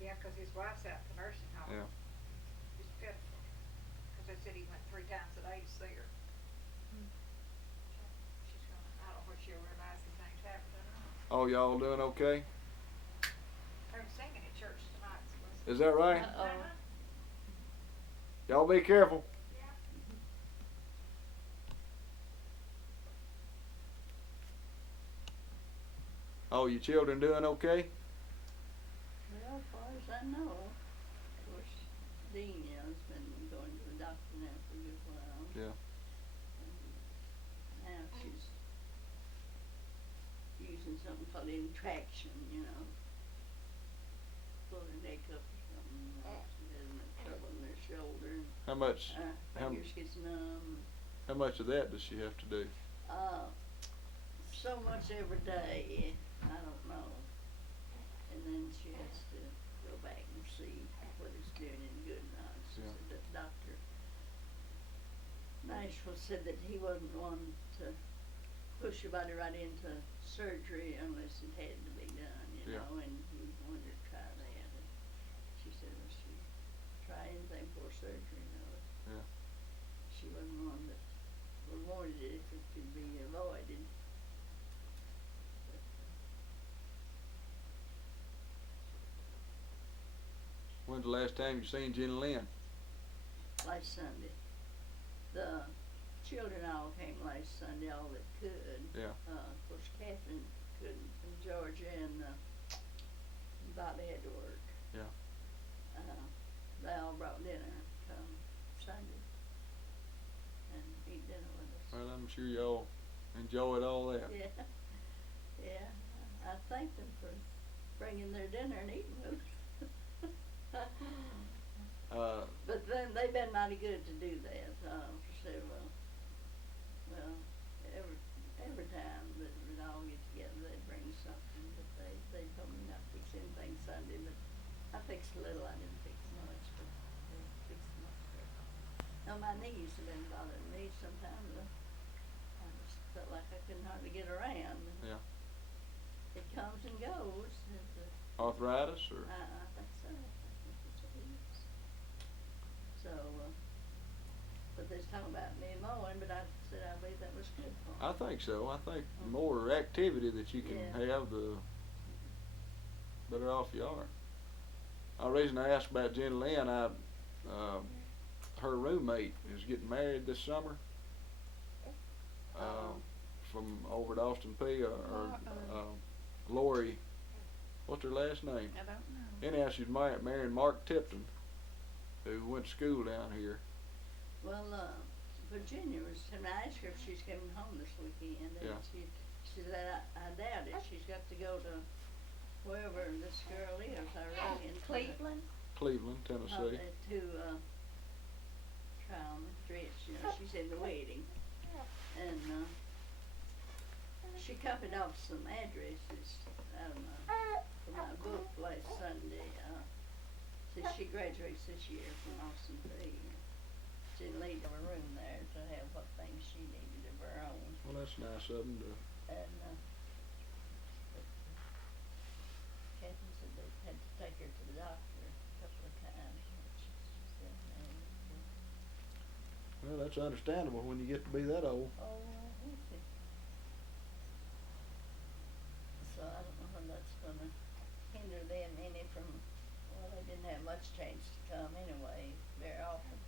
Yeah, 'cause his wife's out at the nursing home. Yeah. It's pitiful. 'Cause they said he went 3 times a day to see her. She's gonna, I don't know what she'll realize if things happen or not. Oh, y'all doing okay? They're singing at church tonight, so let's. Is that right? Uh-oh. Y'all be careful. Oh, your children doing okay? Well, as far as I know, of course, Dina has been going to the doctor now for a good while. Yeah. And now she's using something called intraction, you know. Pull her neck up or something, she doesn't have trouble in her shoulder, and How much? How- fingers gets numb. How much of that does she have to do? So much every day, I don't know. And then she has to go back and see what it's doing any good or not. She Yeah. said that Dr. Nashville said that he wasn't one to push your body right into surgery unless it had to be done, you Yeah. know, and he wanted to try that. And she said, well, she try anything for surgery, you know. Yeah. She wasn't one that wanted it if it could be avoided. When's the last time you seen Jenny Lynn? Last Sunday. The children all came last Sunday, all that could. Yeah. Of course, Catherine couldn't from Georgia, and Bobby had to work. Yeah. They all brought dinner come Sunday and eat dinner with us. Well, I'm sure y'all enjoyed all that. Yeah, yeah. I thank them for bringing their dinner and eating with us. But then they've been mighty good to do that. So, well, every time that we'd all get together, they'd bring something. But they told me not to fix anything Sunday. But I fixed a little. I didn't fix much, but they fixed much. Now my knees have been bothering me sometimes. I just felt like I couldn't hardly get around. Yeah. It comes and goes. Arthritis or? I think so. I think that's what it is. So, but they was talking about me mowing, but I said I believe that was good for me. I think so. I think the more activity that you can Yeah. have, the better off you are. The reason I asked about Jenny Lynn, her roommate is getting married this summer. From over at Austin P. Lori, what's her last name? I don't know. Anyhow, she's marrying Mark Tipton, who went to school down here. Well, Virginia was, and I asked her if she's coming home this weekend, and Yeah. she said, I doubt it. She's got to go to wherever this girl is, I reckon. Cleveland? Cleveland, Tennessee. To call me, Trish, you know, she's in the wedding. And, she copied off some addresses, for my book last Sunday, since she graduates this year from Austin Peay. She didn't leave her room there to have what things she needed of her own. Well, that's nice of them to. And, Catherine said they had to take her to the doctor a couple of times, but she's been there. Well, that's understandable when you get to be that old. Oh, I see. So I don't know when that's gonna hinder them any from, well, they didn't have much chance to come anyway, very often.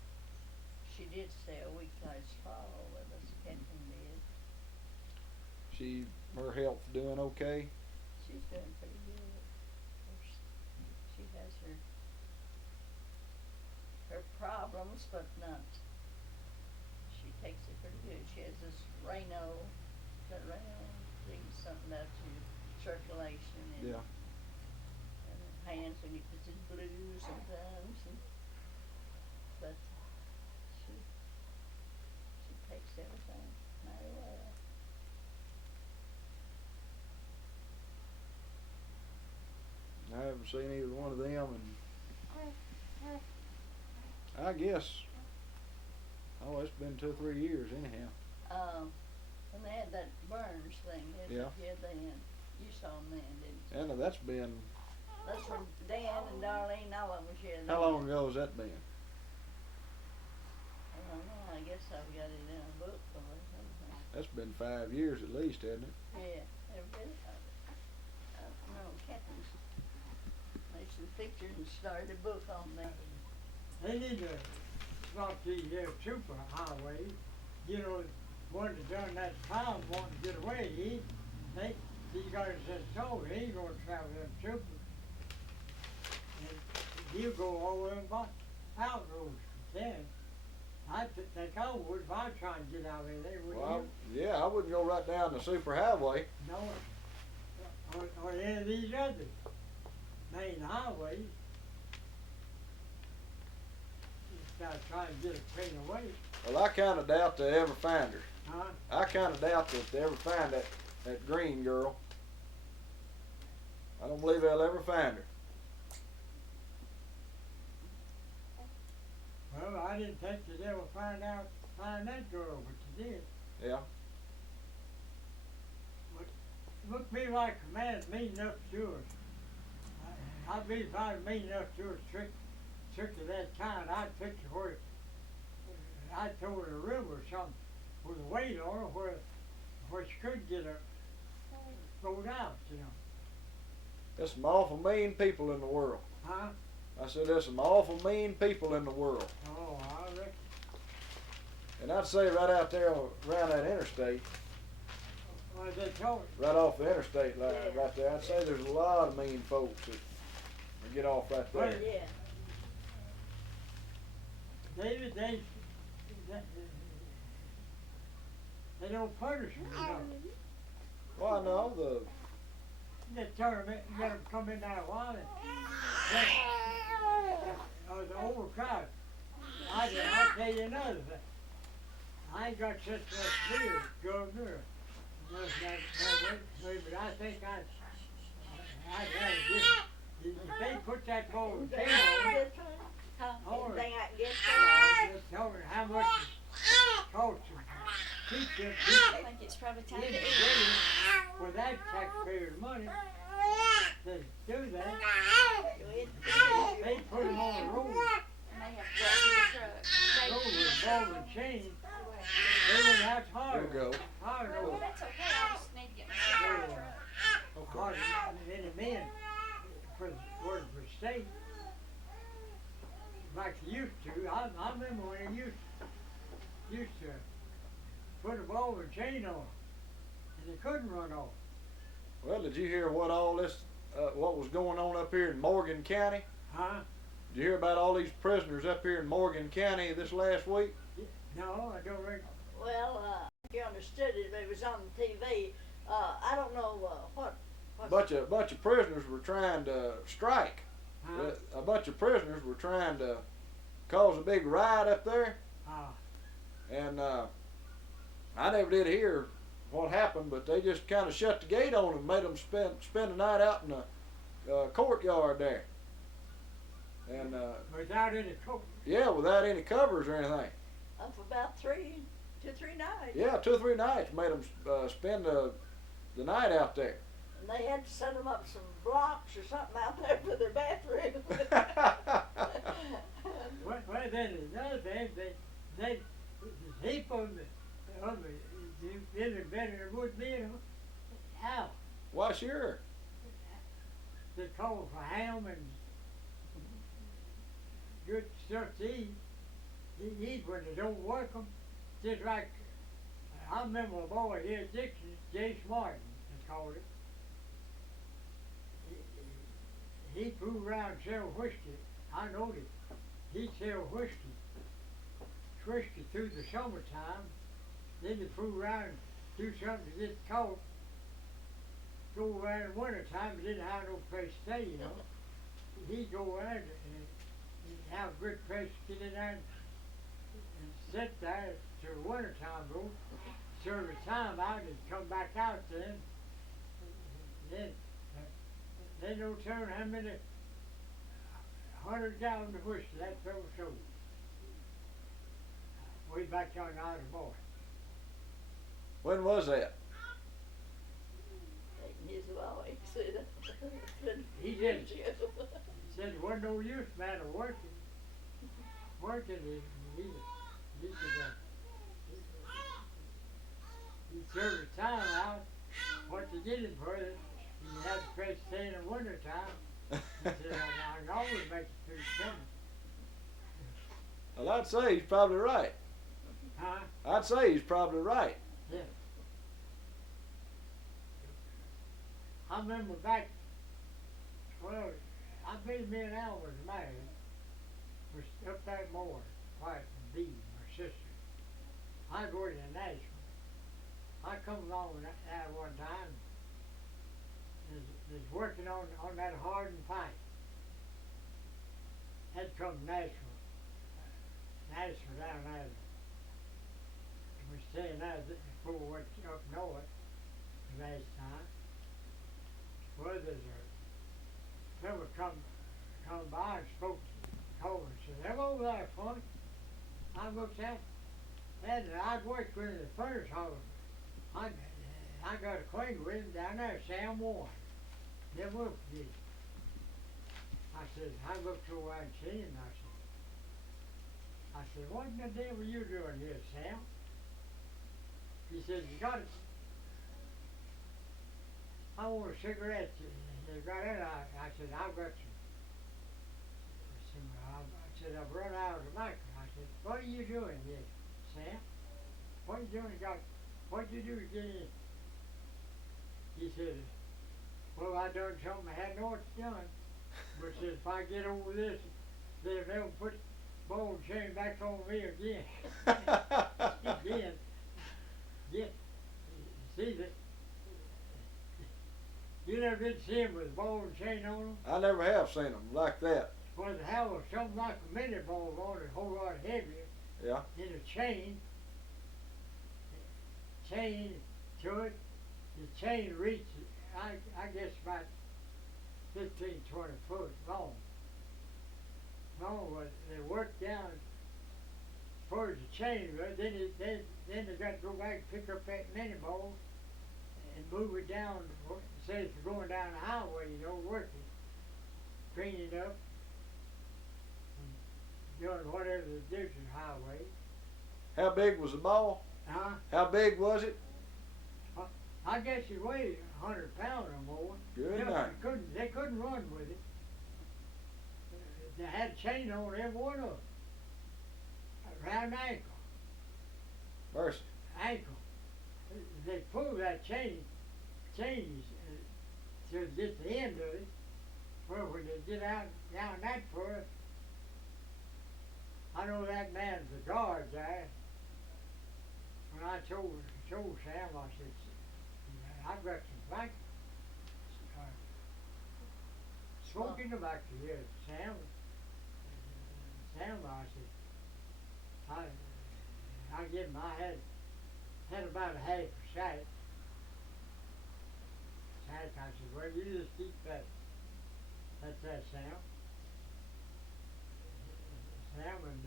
She did stay a week last fall with us, Catherine did. Her health doing okay? She's doing pretty good. Of course, she has her problems, but not, she takes it pretty good. She has this Raynaud, thing, something about your circulation and, Yeah. and her hands when you put in blue sometimes, but she takes everything mighty well. I haven't seen either one of them, and I guess, it's been 2 or 3 years anyhow. When they had that Burns thing, Yeah. then, you saw them then, didn't you? And that's been, That's when Dan and Darlene, all of them was here then. how long ago has that been? I don't know, I guess I've got it in a book or something. That's been 5 years at least, hasn't it? Yeah, every bit of it. I don't know, Catherine's made some pictures and started a book on that. They need to stop these super highways. You know, one that done that time wanting to get away, these guys said, so he ain't gonna travel them super. And he'll go all the way about out roads then. I think I would if I was trying to get out of there, wouldn't Well, you? yeah, I wouldn't go right down the super highway. No, or any of these other main highways. Start trying to get it clean away, Well, I kind of doubt they ever find her. huh? I kind of doubt that they ever find that green girl. I don't believe they'll ever find her. Well, I didn't think you'd ever find that girl, but you did. Yeah. Look me like a man mean enough to us. I believe if I was mean enough to us, trick of that kind, I'd picture where I told her a room or something with a weight on her where she could get her thrown out, you know. There's some awful mean people in the world. Huh? I said there's some awful mean people in the world. Oh, I reckon. And I'd say right out there around that interstate, Well, they told her. right off the interstate line, right there, I'd say there's a lot of mean folks that get off right there. Well, Yeah. David, they don't punish them enough. Well, I know They turn them, let them come in there a while and the overcrowd. I'll tell you another thing. I ain't got such a fear, Governor. But I think I'd rather just, if they put that ball in jail, Anything I can get just tell me how much it costs them. Keep them I think it's probably time to in eat. jail for that taxpayer's money. They do that. They put them on the road, And they have to go to the truck. road with ball and chain. They wouldn't have to hire There you go. hire Well, no that's okay, I just need to get myself in the truck. hire any men for the state like they used to. I remember when they used to put a ball and chain on, and they couldn't run off. Well, did you hear what all this, what was going on up here in Morgan County? Huh? Did you hear about all these prisoners up here in Morgan County this last week? No, I don't reckon. Well, you understood it, but it was on TV. I don't know what. Bunch of prisoners were trying to strike. Huh? A bunch of prisoners were trying to cause a big riot up there, Ah, And I never did hear what happened, but they just kind of shut the gate on them, made them spend the night out in the courtyard there. And without any coat. yeah, without any covers or anything. For about 2 or 3 nights. Yeah, 2 or 3 nights made them spend the night out there. And they had to set them up some blocks or something out there for their bathroom. Well, then another thing, they heap of it, did better than would be in a house. Why, sure. They call for ham and good stuff to eat. You eat when they don't work them. Just like, I remember a boy here at Dixon, Jace Martin, they called it. He flew around and sell whiskey. I know it. He'd sell whiskey through the summertime. Then he flew around and do something to get caught. Go around in the wintertime, he didn't have no place to stay, you know. He'd go around and he'd have a good place to get in there and sit there till the wintertime go. Serve the time out and come back out then. Then they don't tell how many 100 gallons of whiskey that fellow sold. Way back on I was a boy. When was that? 8 years ago, he said. He did. He said there wasn't no use, man, of working. Working, he served the time out. What to get him for it, he had a place to stay in the winter time. He said, I can always make it through the summer. Well, I'd say he's probably right. Huh? I'd say he's probably right. Yeah. I remember back, well, I believe me and Al was married, was up that morning, White and Bee, my sister. I go to Nashville. I come along that one time, was working on that hardened pipe. Had come to Nashville down there. We staying there before we went up north the last time. Well, there's a fellow come by and spoke to me, and said, "Hello there, Funk." I looked at him, and I'd worked with the furnace hauler. I got acquainted with him down there, Sam Warren. Never looked at him. I said, I looked over and seen him, I said, what in the devil are you doing here, Sam? He said, you got it. I want a cigarette. You got it? I said, I've got some. I said, I've run out of tobacco. I said, what are you doing here, Sam? What are you doing? What'd you do to get in? He said, well, I done something I hadn't know what to done. But said, if I get over this, they'll never put ball and chain back on me again. Again. Yeah. See that? You never did see him with ball and chain on them? I never have seen them like that. Well, the hell was something like a mini ball on it, a whole lot heavier. Yeah. In a chain to it. The chain reached, I guess about 15, 20 foot long. But they worked down towards the chain, but then they got to go back and pick up that mini ball and move it down, say it's going down the highway, you know, working, clean it up, and doing whatever they do to the highway. How big was the ball? Huh? How big was it? I guess it weighed 100 pounds or more. Good Yeah, night. they couldn't run with it. They had a chain on every one of them. Around the ankle. Mercy. Ankle. They pulled that chain to get the end of it. Well, when they get out down that far, I know that man's a guard there. When I told Sam, I said, I've got some tobacco. Smoking tobacco here, Sam. Sam, I said, I get him, I had about a half a sack. I said, well, you just keep that. That's that, Sam. Sam and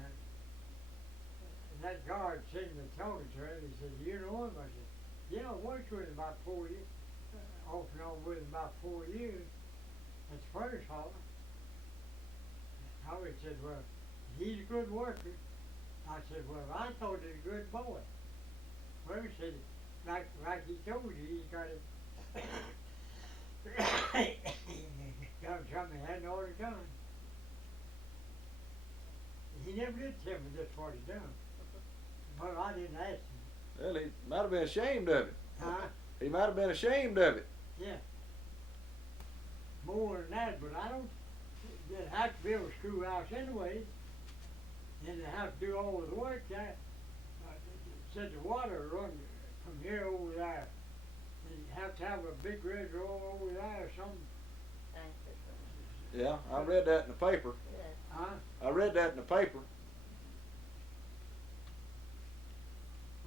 that guard sitting there talking to him, he said, you know him? I said, yeah, I worked with him about 4 years, off and on with him about 4 years. That's the first hauler. Howard said, well, he's a good worker. I said, well, I thought he was a good boy. Well, he said, like he told you, he's got it. Done something he hadn't already done. He never did tell me just what he done. Well, I didn't ask him. Well, he might have been ashamed of it. Huh? He might have been ashamed of it. Yeah. More than that, but I don't, they'd have to build a schoolhouse anyway. And they have to do all the work there. Said the water run from here over there. And you have to have a big reservoir over there or something. Yeah, I read that in the paper. Huh? I read that in the paper.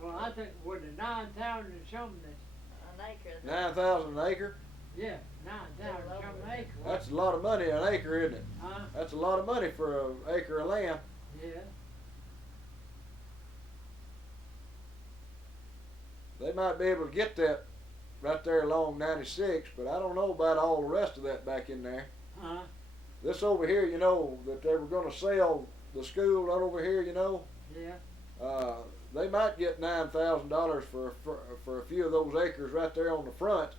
Well, I think with the 9,000 and something, An acre. 9,000 an acre. yeah, 9,000 something acre. That's a lot of money an acre, isn't it? Huh? That's a lot of money for an acre of land. Yeah. They might be able to get that right there along 96, but I don't know about all the rest of that back in there. Huh? This over here, you know, that they were going to sell the school right over here, you know, Yeah. they might get $9,000 for a few of those acres right there on the front,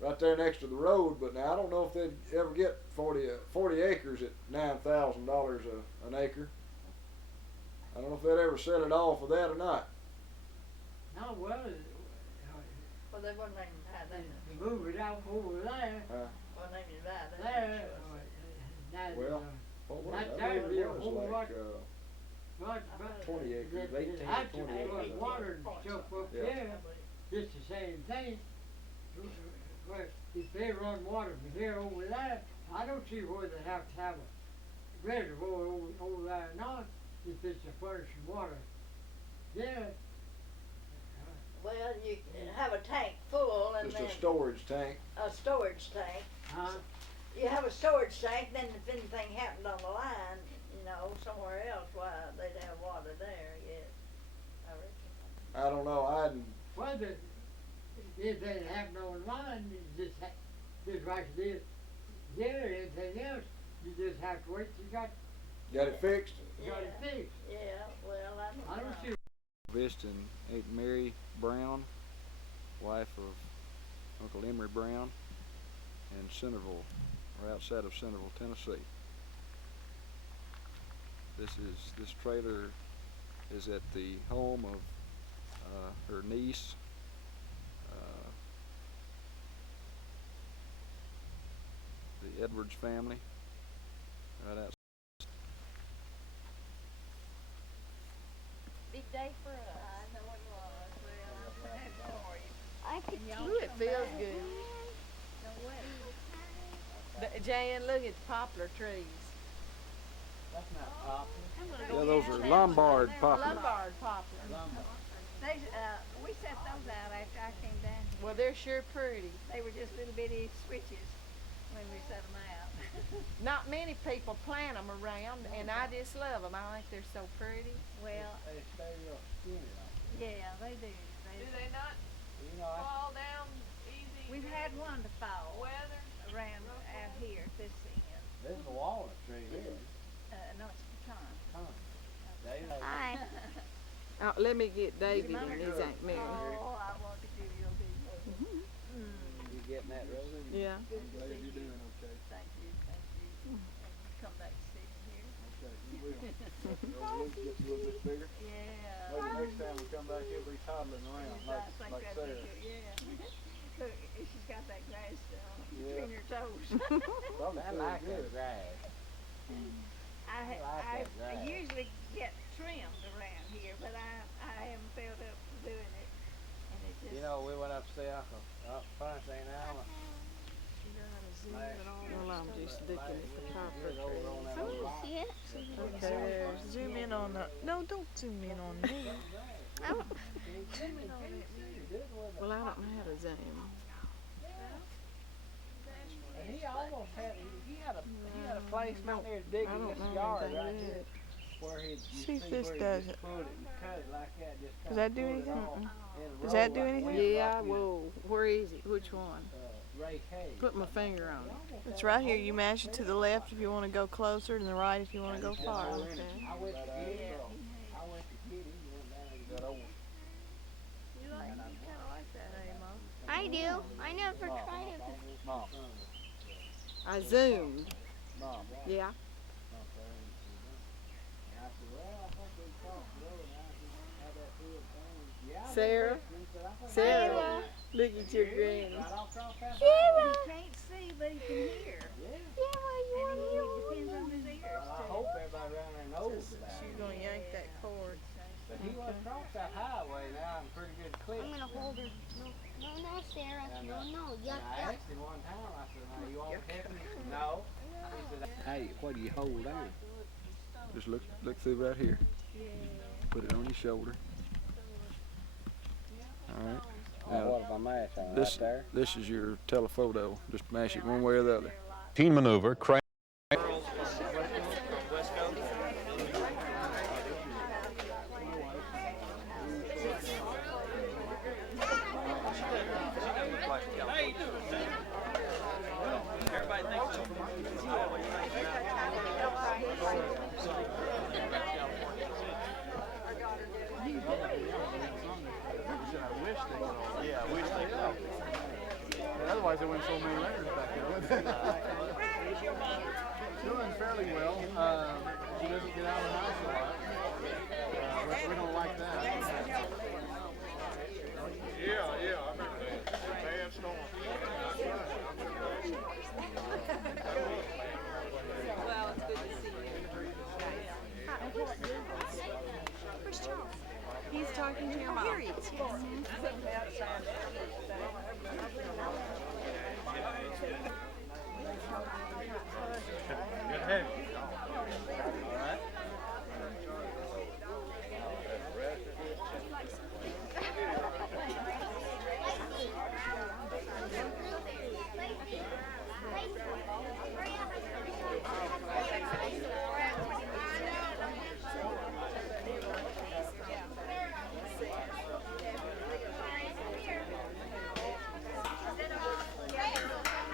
right there next to the road. But now I don't know if they'd ever get 40 acres at $9,000 an acre. I don't know if they'd ever sell it all for that or not. No, well, Well, they wouldn't even buy that. they move it out over there. Wouldn't even buy that. There. That, Well, What was That it? I believe would be it a was whole like, lot. But 20 acres, they 18, have to 20 put acres. water and stuff up Yeah. there, just the same thing. But if they run water from here over there, I don't see where they have to have a reservoir over there or not, if it's a furnishing water. Yeah. Well, you can have a tank full and Just then a storage tank. a storage tank. Huh? You have a storage tank, then if anything happened on the line, you know, somewhere else, why, they'd have water there, yes. I reckon. I don't know. I hadn't. Well, if they have no line, you just like it is here, anything else, you just have to wait till you Got it fixed? got it fixed. Yeah, well, I I don't don't know. see. Vist and Aunt Mary Brown, wife of Uncle Emery Brown, in Centerville, or outside of Centerville, Tennessee. This trailer is at the home of her niece, the Edwards family, right outside. Big day for us. I know it was, well, I'm glad for you. I could Ooh, it feels good. Jan, look at the poplar trees. That's not popular. Yeah, those are Lombard poplars. Lombard poplar. They, we set those out after I came down. Well, they're sure pretty. They were just little bitty switches when we set them out. Not many people plant them around, and I just love them. I think they're so pretty. Well, They stay real skinny like yeah, they do. Do they not that. You know, fall down easy? We've had one to fall Weather? around out here at this end. there's a walnut tree here. No, it's pecan. They know. Hi. Let me get David and his Aunt Mary. Oh, I want to give you a big hug. You getting that, Rosie? Yeah. Good to Glad see you're you. doing okay. Thank you, thank you. Come back to see me here. Okay, you will. Rosie gets a little bit bigger. Yeah. Maybe next time we come back, he'll be toddling around I like think like that'd be Sarah. good, yeah. Look, she's got that grass Yeah. between her toes. Probably feels good. grass. I that grass. usually get trimmed around here, but I haven't felt up to doing it. And it just. You know, we went up to see Uncle Feinstein now. Well, I'm just looking at the poplar Over on trees. that old line. Okay, there. Zoom in on the No, don't zoom in on me. Well, I don't know how to zoom. And he almost had, he had a place out there I digging don't this know yard anything right yet. here. Where he, See if this does it. Put it and cut it like that, just Does that do pull it anything? off in a Does roll that do like anything? went Yeah, like whoa, where is it? Which one? Ray K. Put my finger on it. It's right here. You mash it to the left if you want to go closer, and the right if you want to go far. I went to get him. I went to get him. He went down and got over. You kind of like that, Amos. I do. I never tried it. Mom. I zoomed. Mom. Yeah. Sarah, Sarah, look at your granny. He can't see, but he can hear. And he depends on his ears I too. hope everybody around there knows about it. She's gonna yank that cord. But he went across that highway now in pretty good clip. I'm gonna hold her. No, no, Sarah. No, no. Yuck, And I yuck. asked him one time, I said, now you want help me? No. He said, hey, what do you hold on? Just look through right here. Put it on your shoulder. All right. Now, what if I mash on this this is your telephoto. Just mash it one way or the other. Team maneuver. Otherwise, there wouldn't so many records back there. Doing fairly well. She doesn't get out of the house a lot. We don't like that. Yeah, I remember that. Bad storm. Well, it's good to see you. Where's Charles? He's talking to your mom. Here he is. Good head. All right.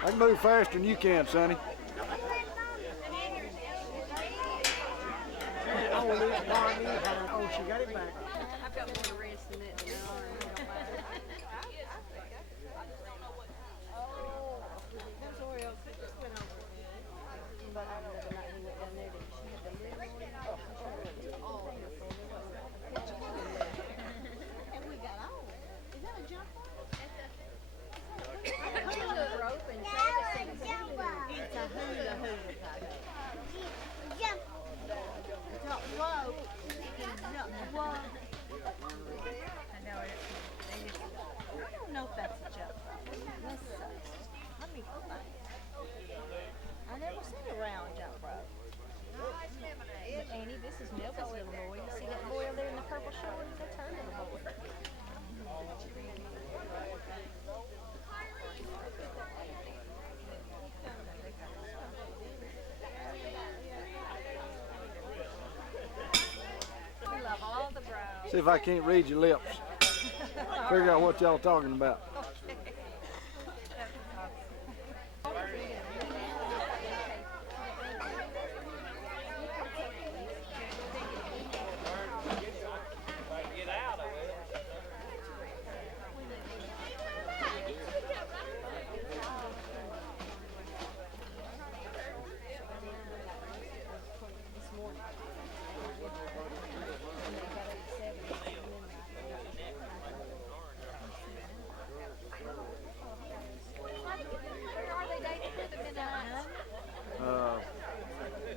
I can move faster than you can, Sonny. Oh, she got it back. I've got more to rest than that now. I never seen a round jump rope. But Annie, this is Melvin's little boy. You see that boy over there in the purple shorts? That's her little boy. We love all the brows. See if I can't read your lips. Figure out what y'all talking about.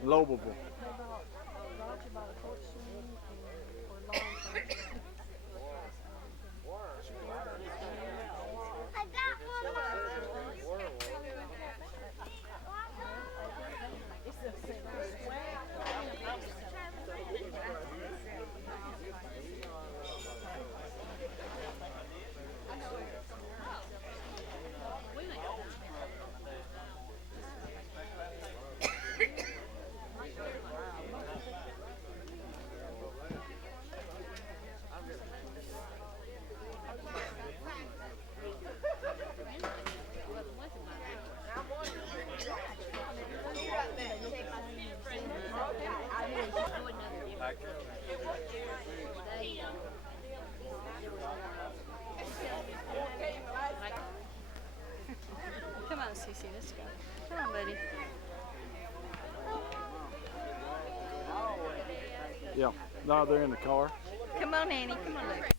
Lobable. Come on, Cece, let's go. Come on, buddy. Yeah, no, they're in the car. Come on, Annie. Come on, look.